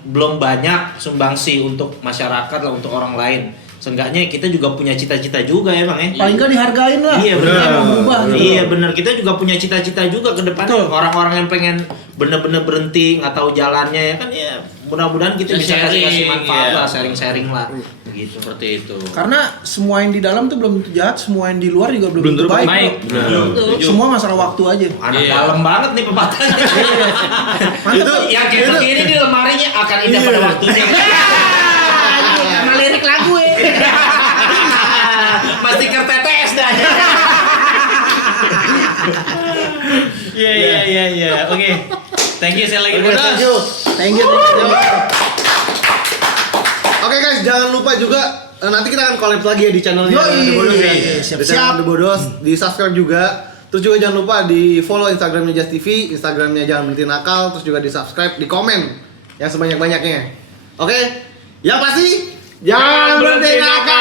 belum banyak sumbangsi untuk masyarakat lah, untuk orang lain. Seenggaknya kita juga punya cita-cita juga ya Bang ya. Paling nggak dihargain lah. Iya, Kita benar. mau berubah gitu. Iya benar, kita juga punya cita-cita juga ke depan. Betul. Orang-orang yang pengen bener-bener berhenti nggak tahu jalannya ya kan, ya mudah-mudahan kita bisa kasih Sharing, manfaat iya. lah, sharing lah begitu. Seperti itu. Karena semua yang di dalam tuh belum tentu jahat, semua yang di luar juga belum tentu baik. Baik. bro. Setuju. Semua masalah waktu aja. Anak Iya. dalam banget nih pepatahnya. Mantap. Yang kayak begini di lemarinya akan indah pada waktunya. Karena lirik lagu ya. Mas stiker tetes dah. Iya. Oke. Thank you sekali lagi Oke, Bodos. thank you. Thank you. Oke guys, jangan lupa juga nanti kita akan collab lagi ya di channelnya Yoi. The Bodos ya. Siap-siap. Di channel The Bodos, di subscribe juga. Terus juga jangan lupa di follow Instagramnya Just TV, Instagramnya Jangan Berhenti Nakal, terus juga di subscribe, di komen yang sebanyak-banyaknya. Oke, yang pasti jangan berhenti nakal.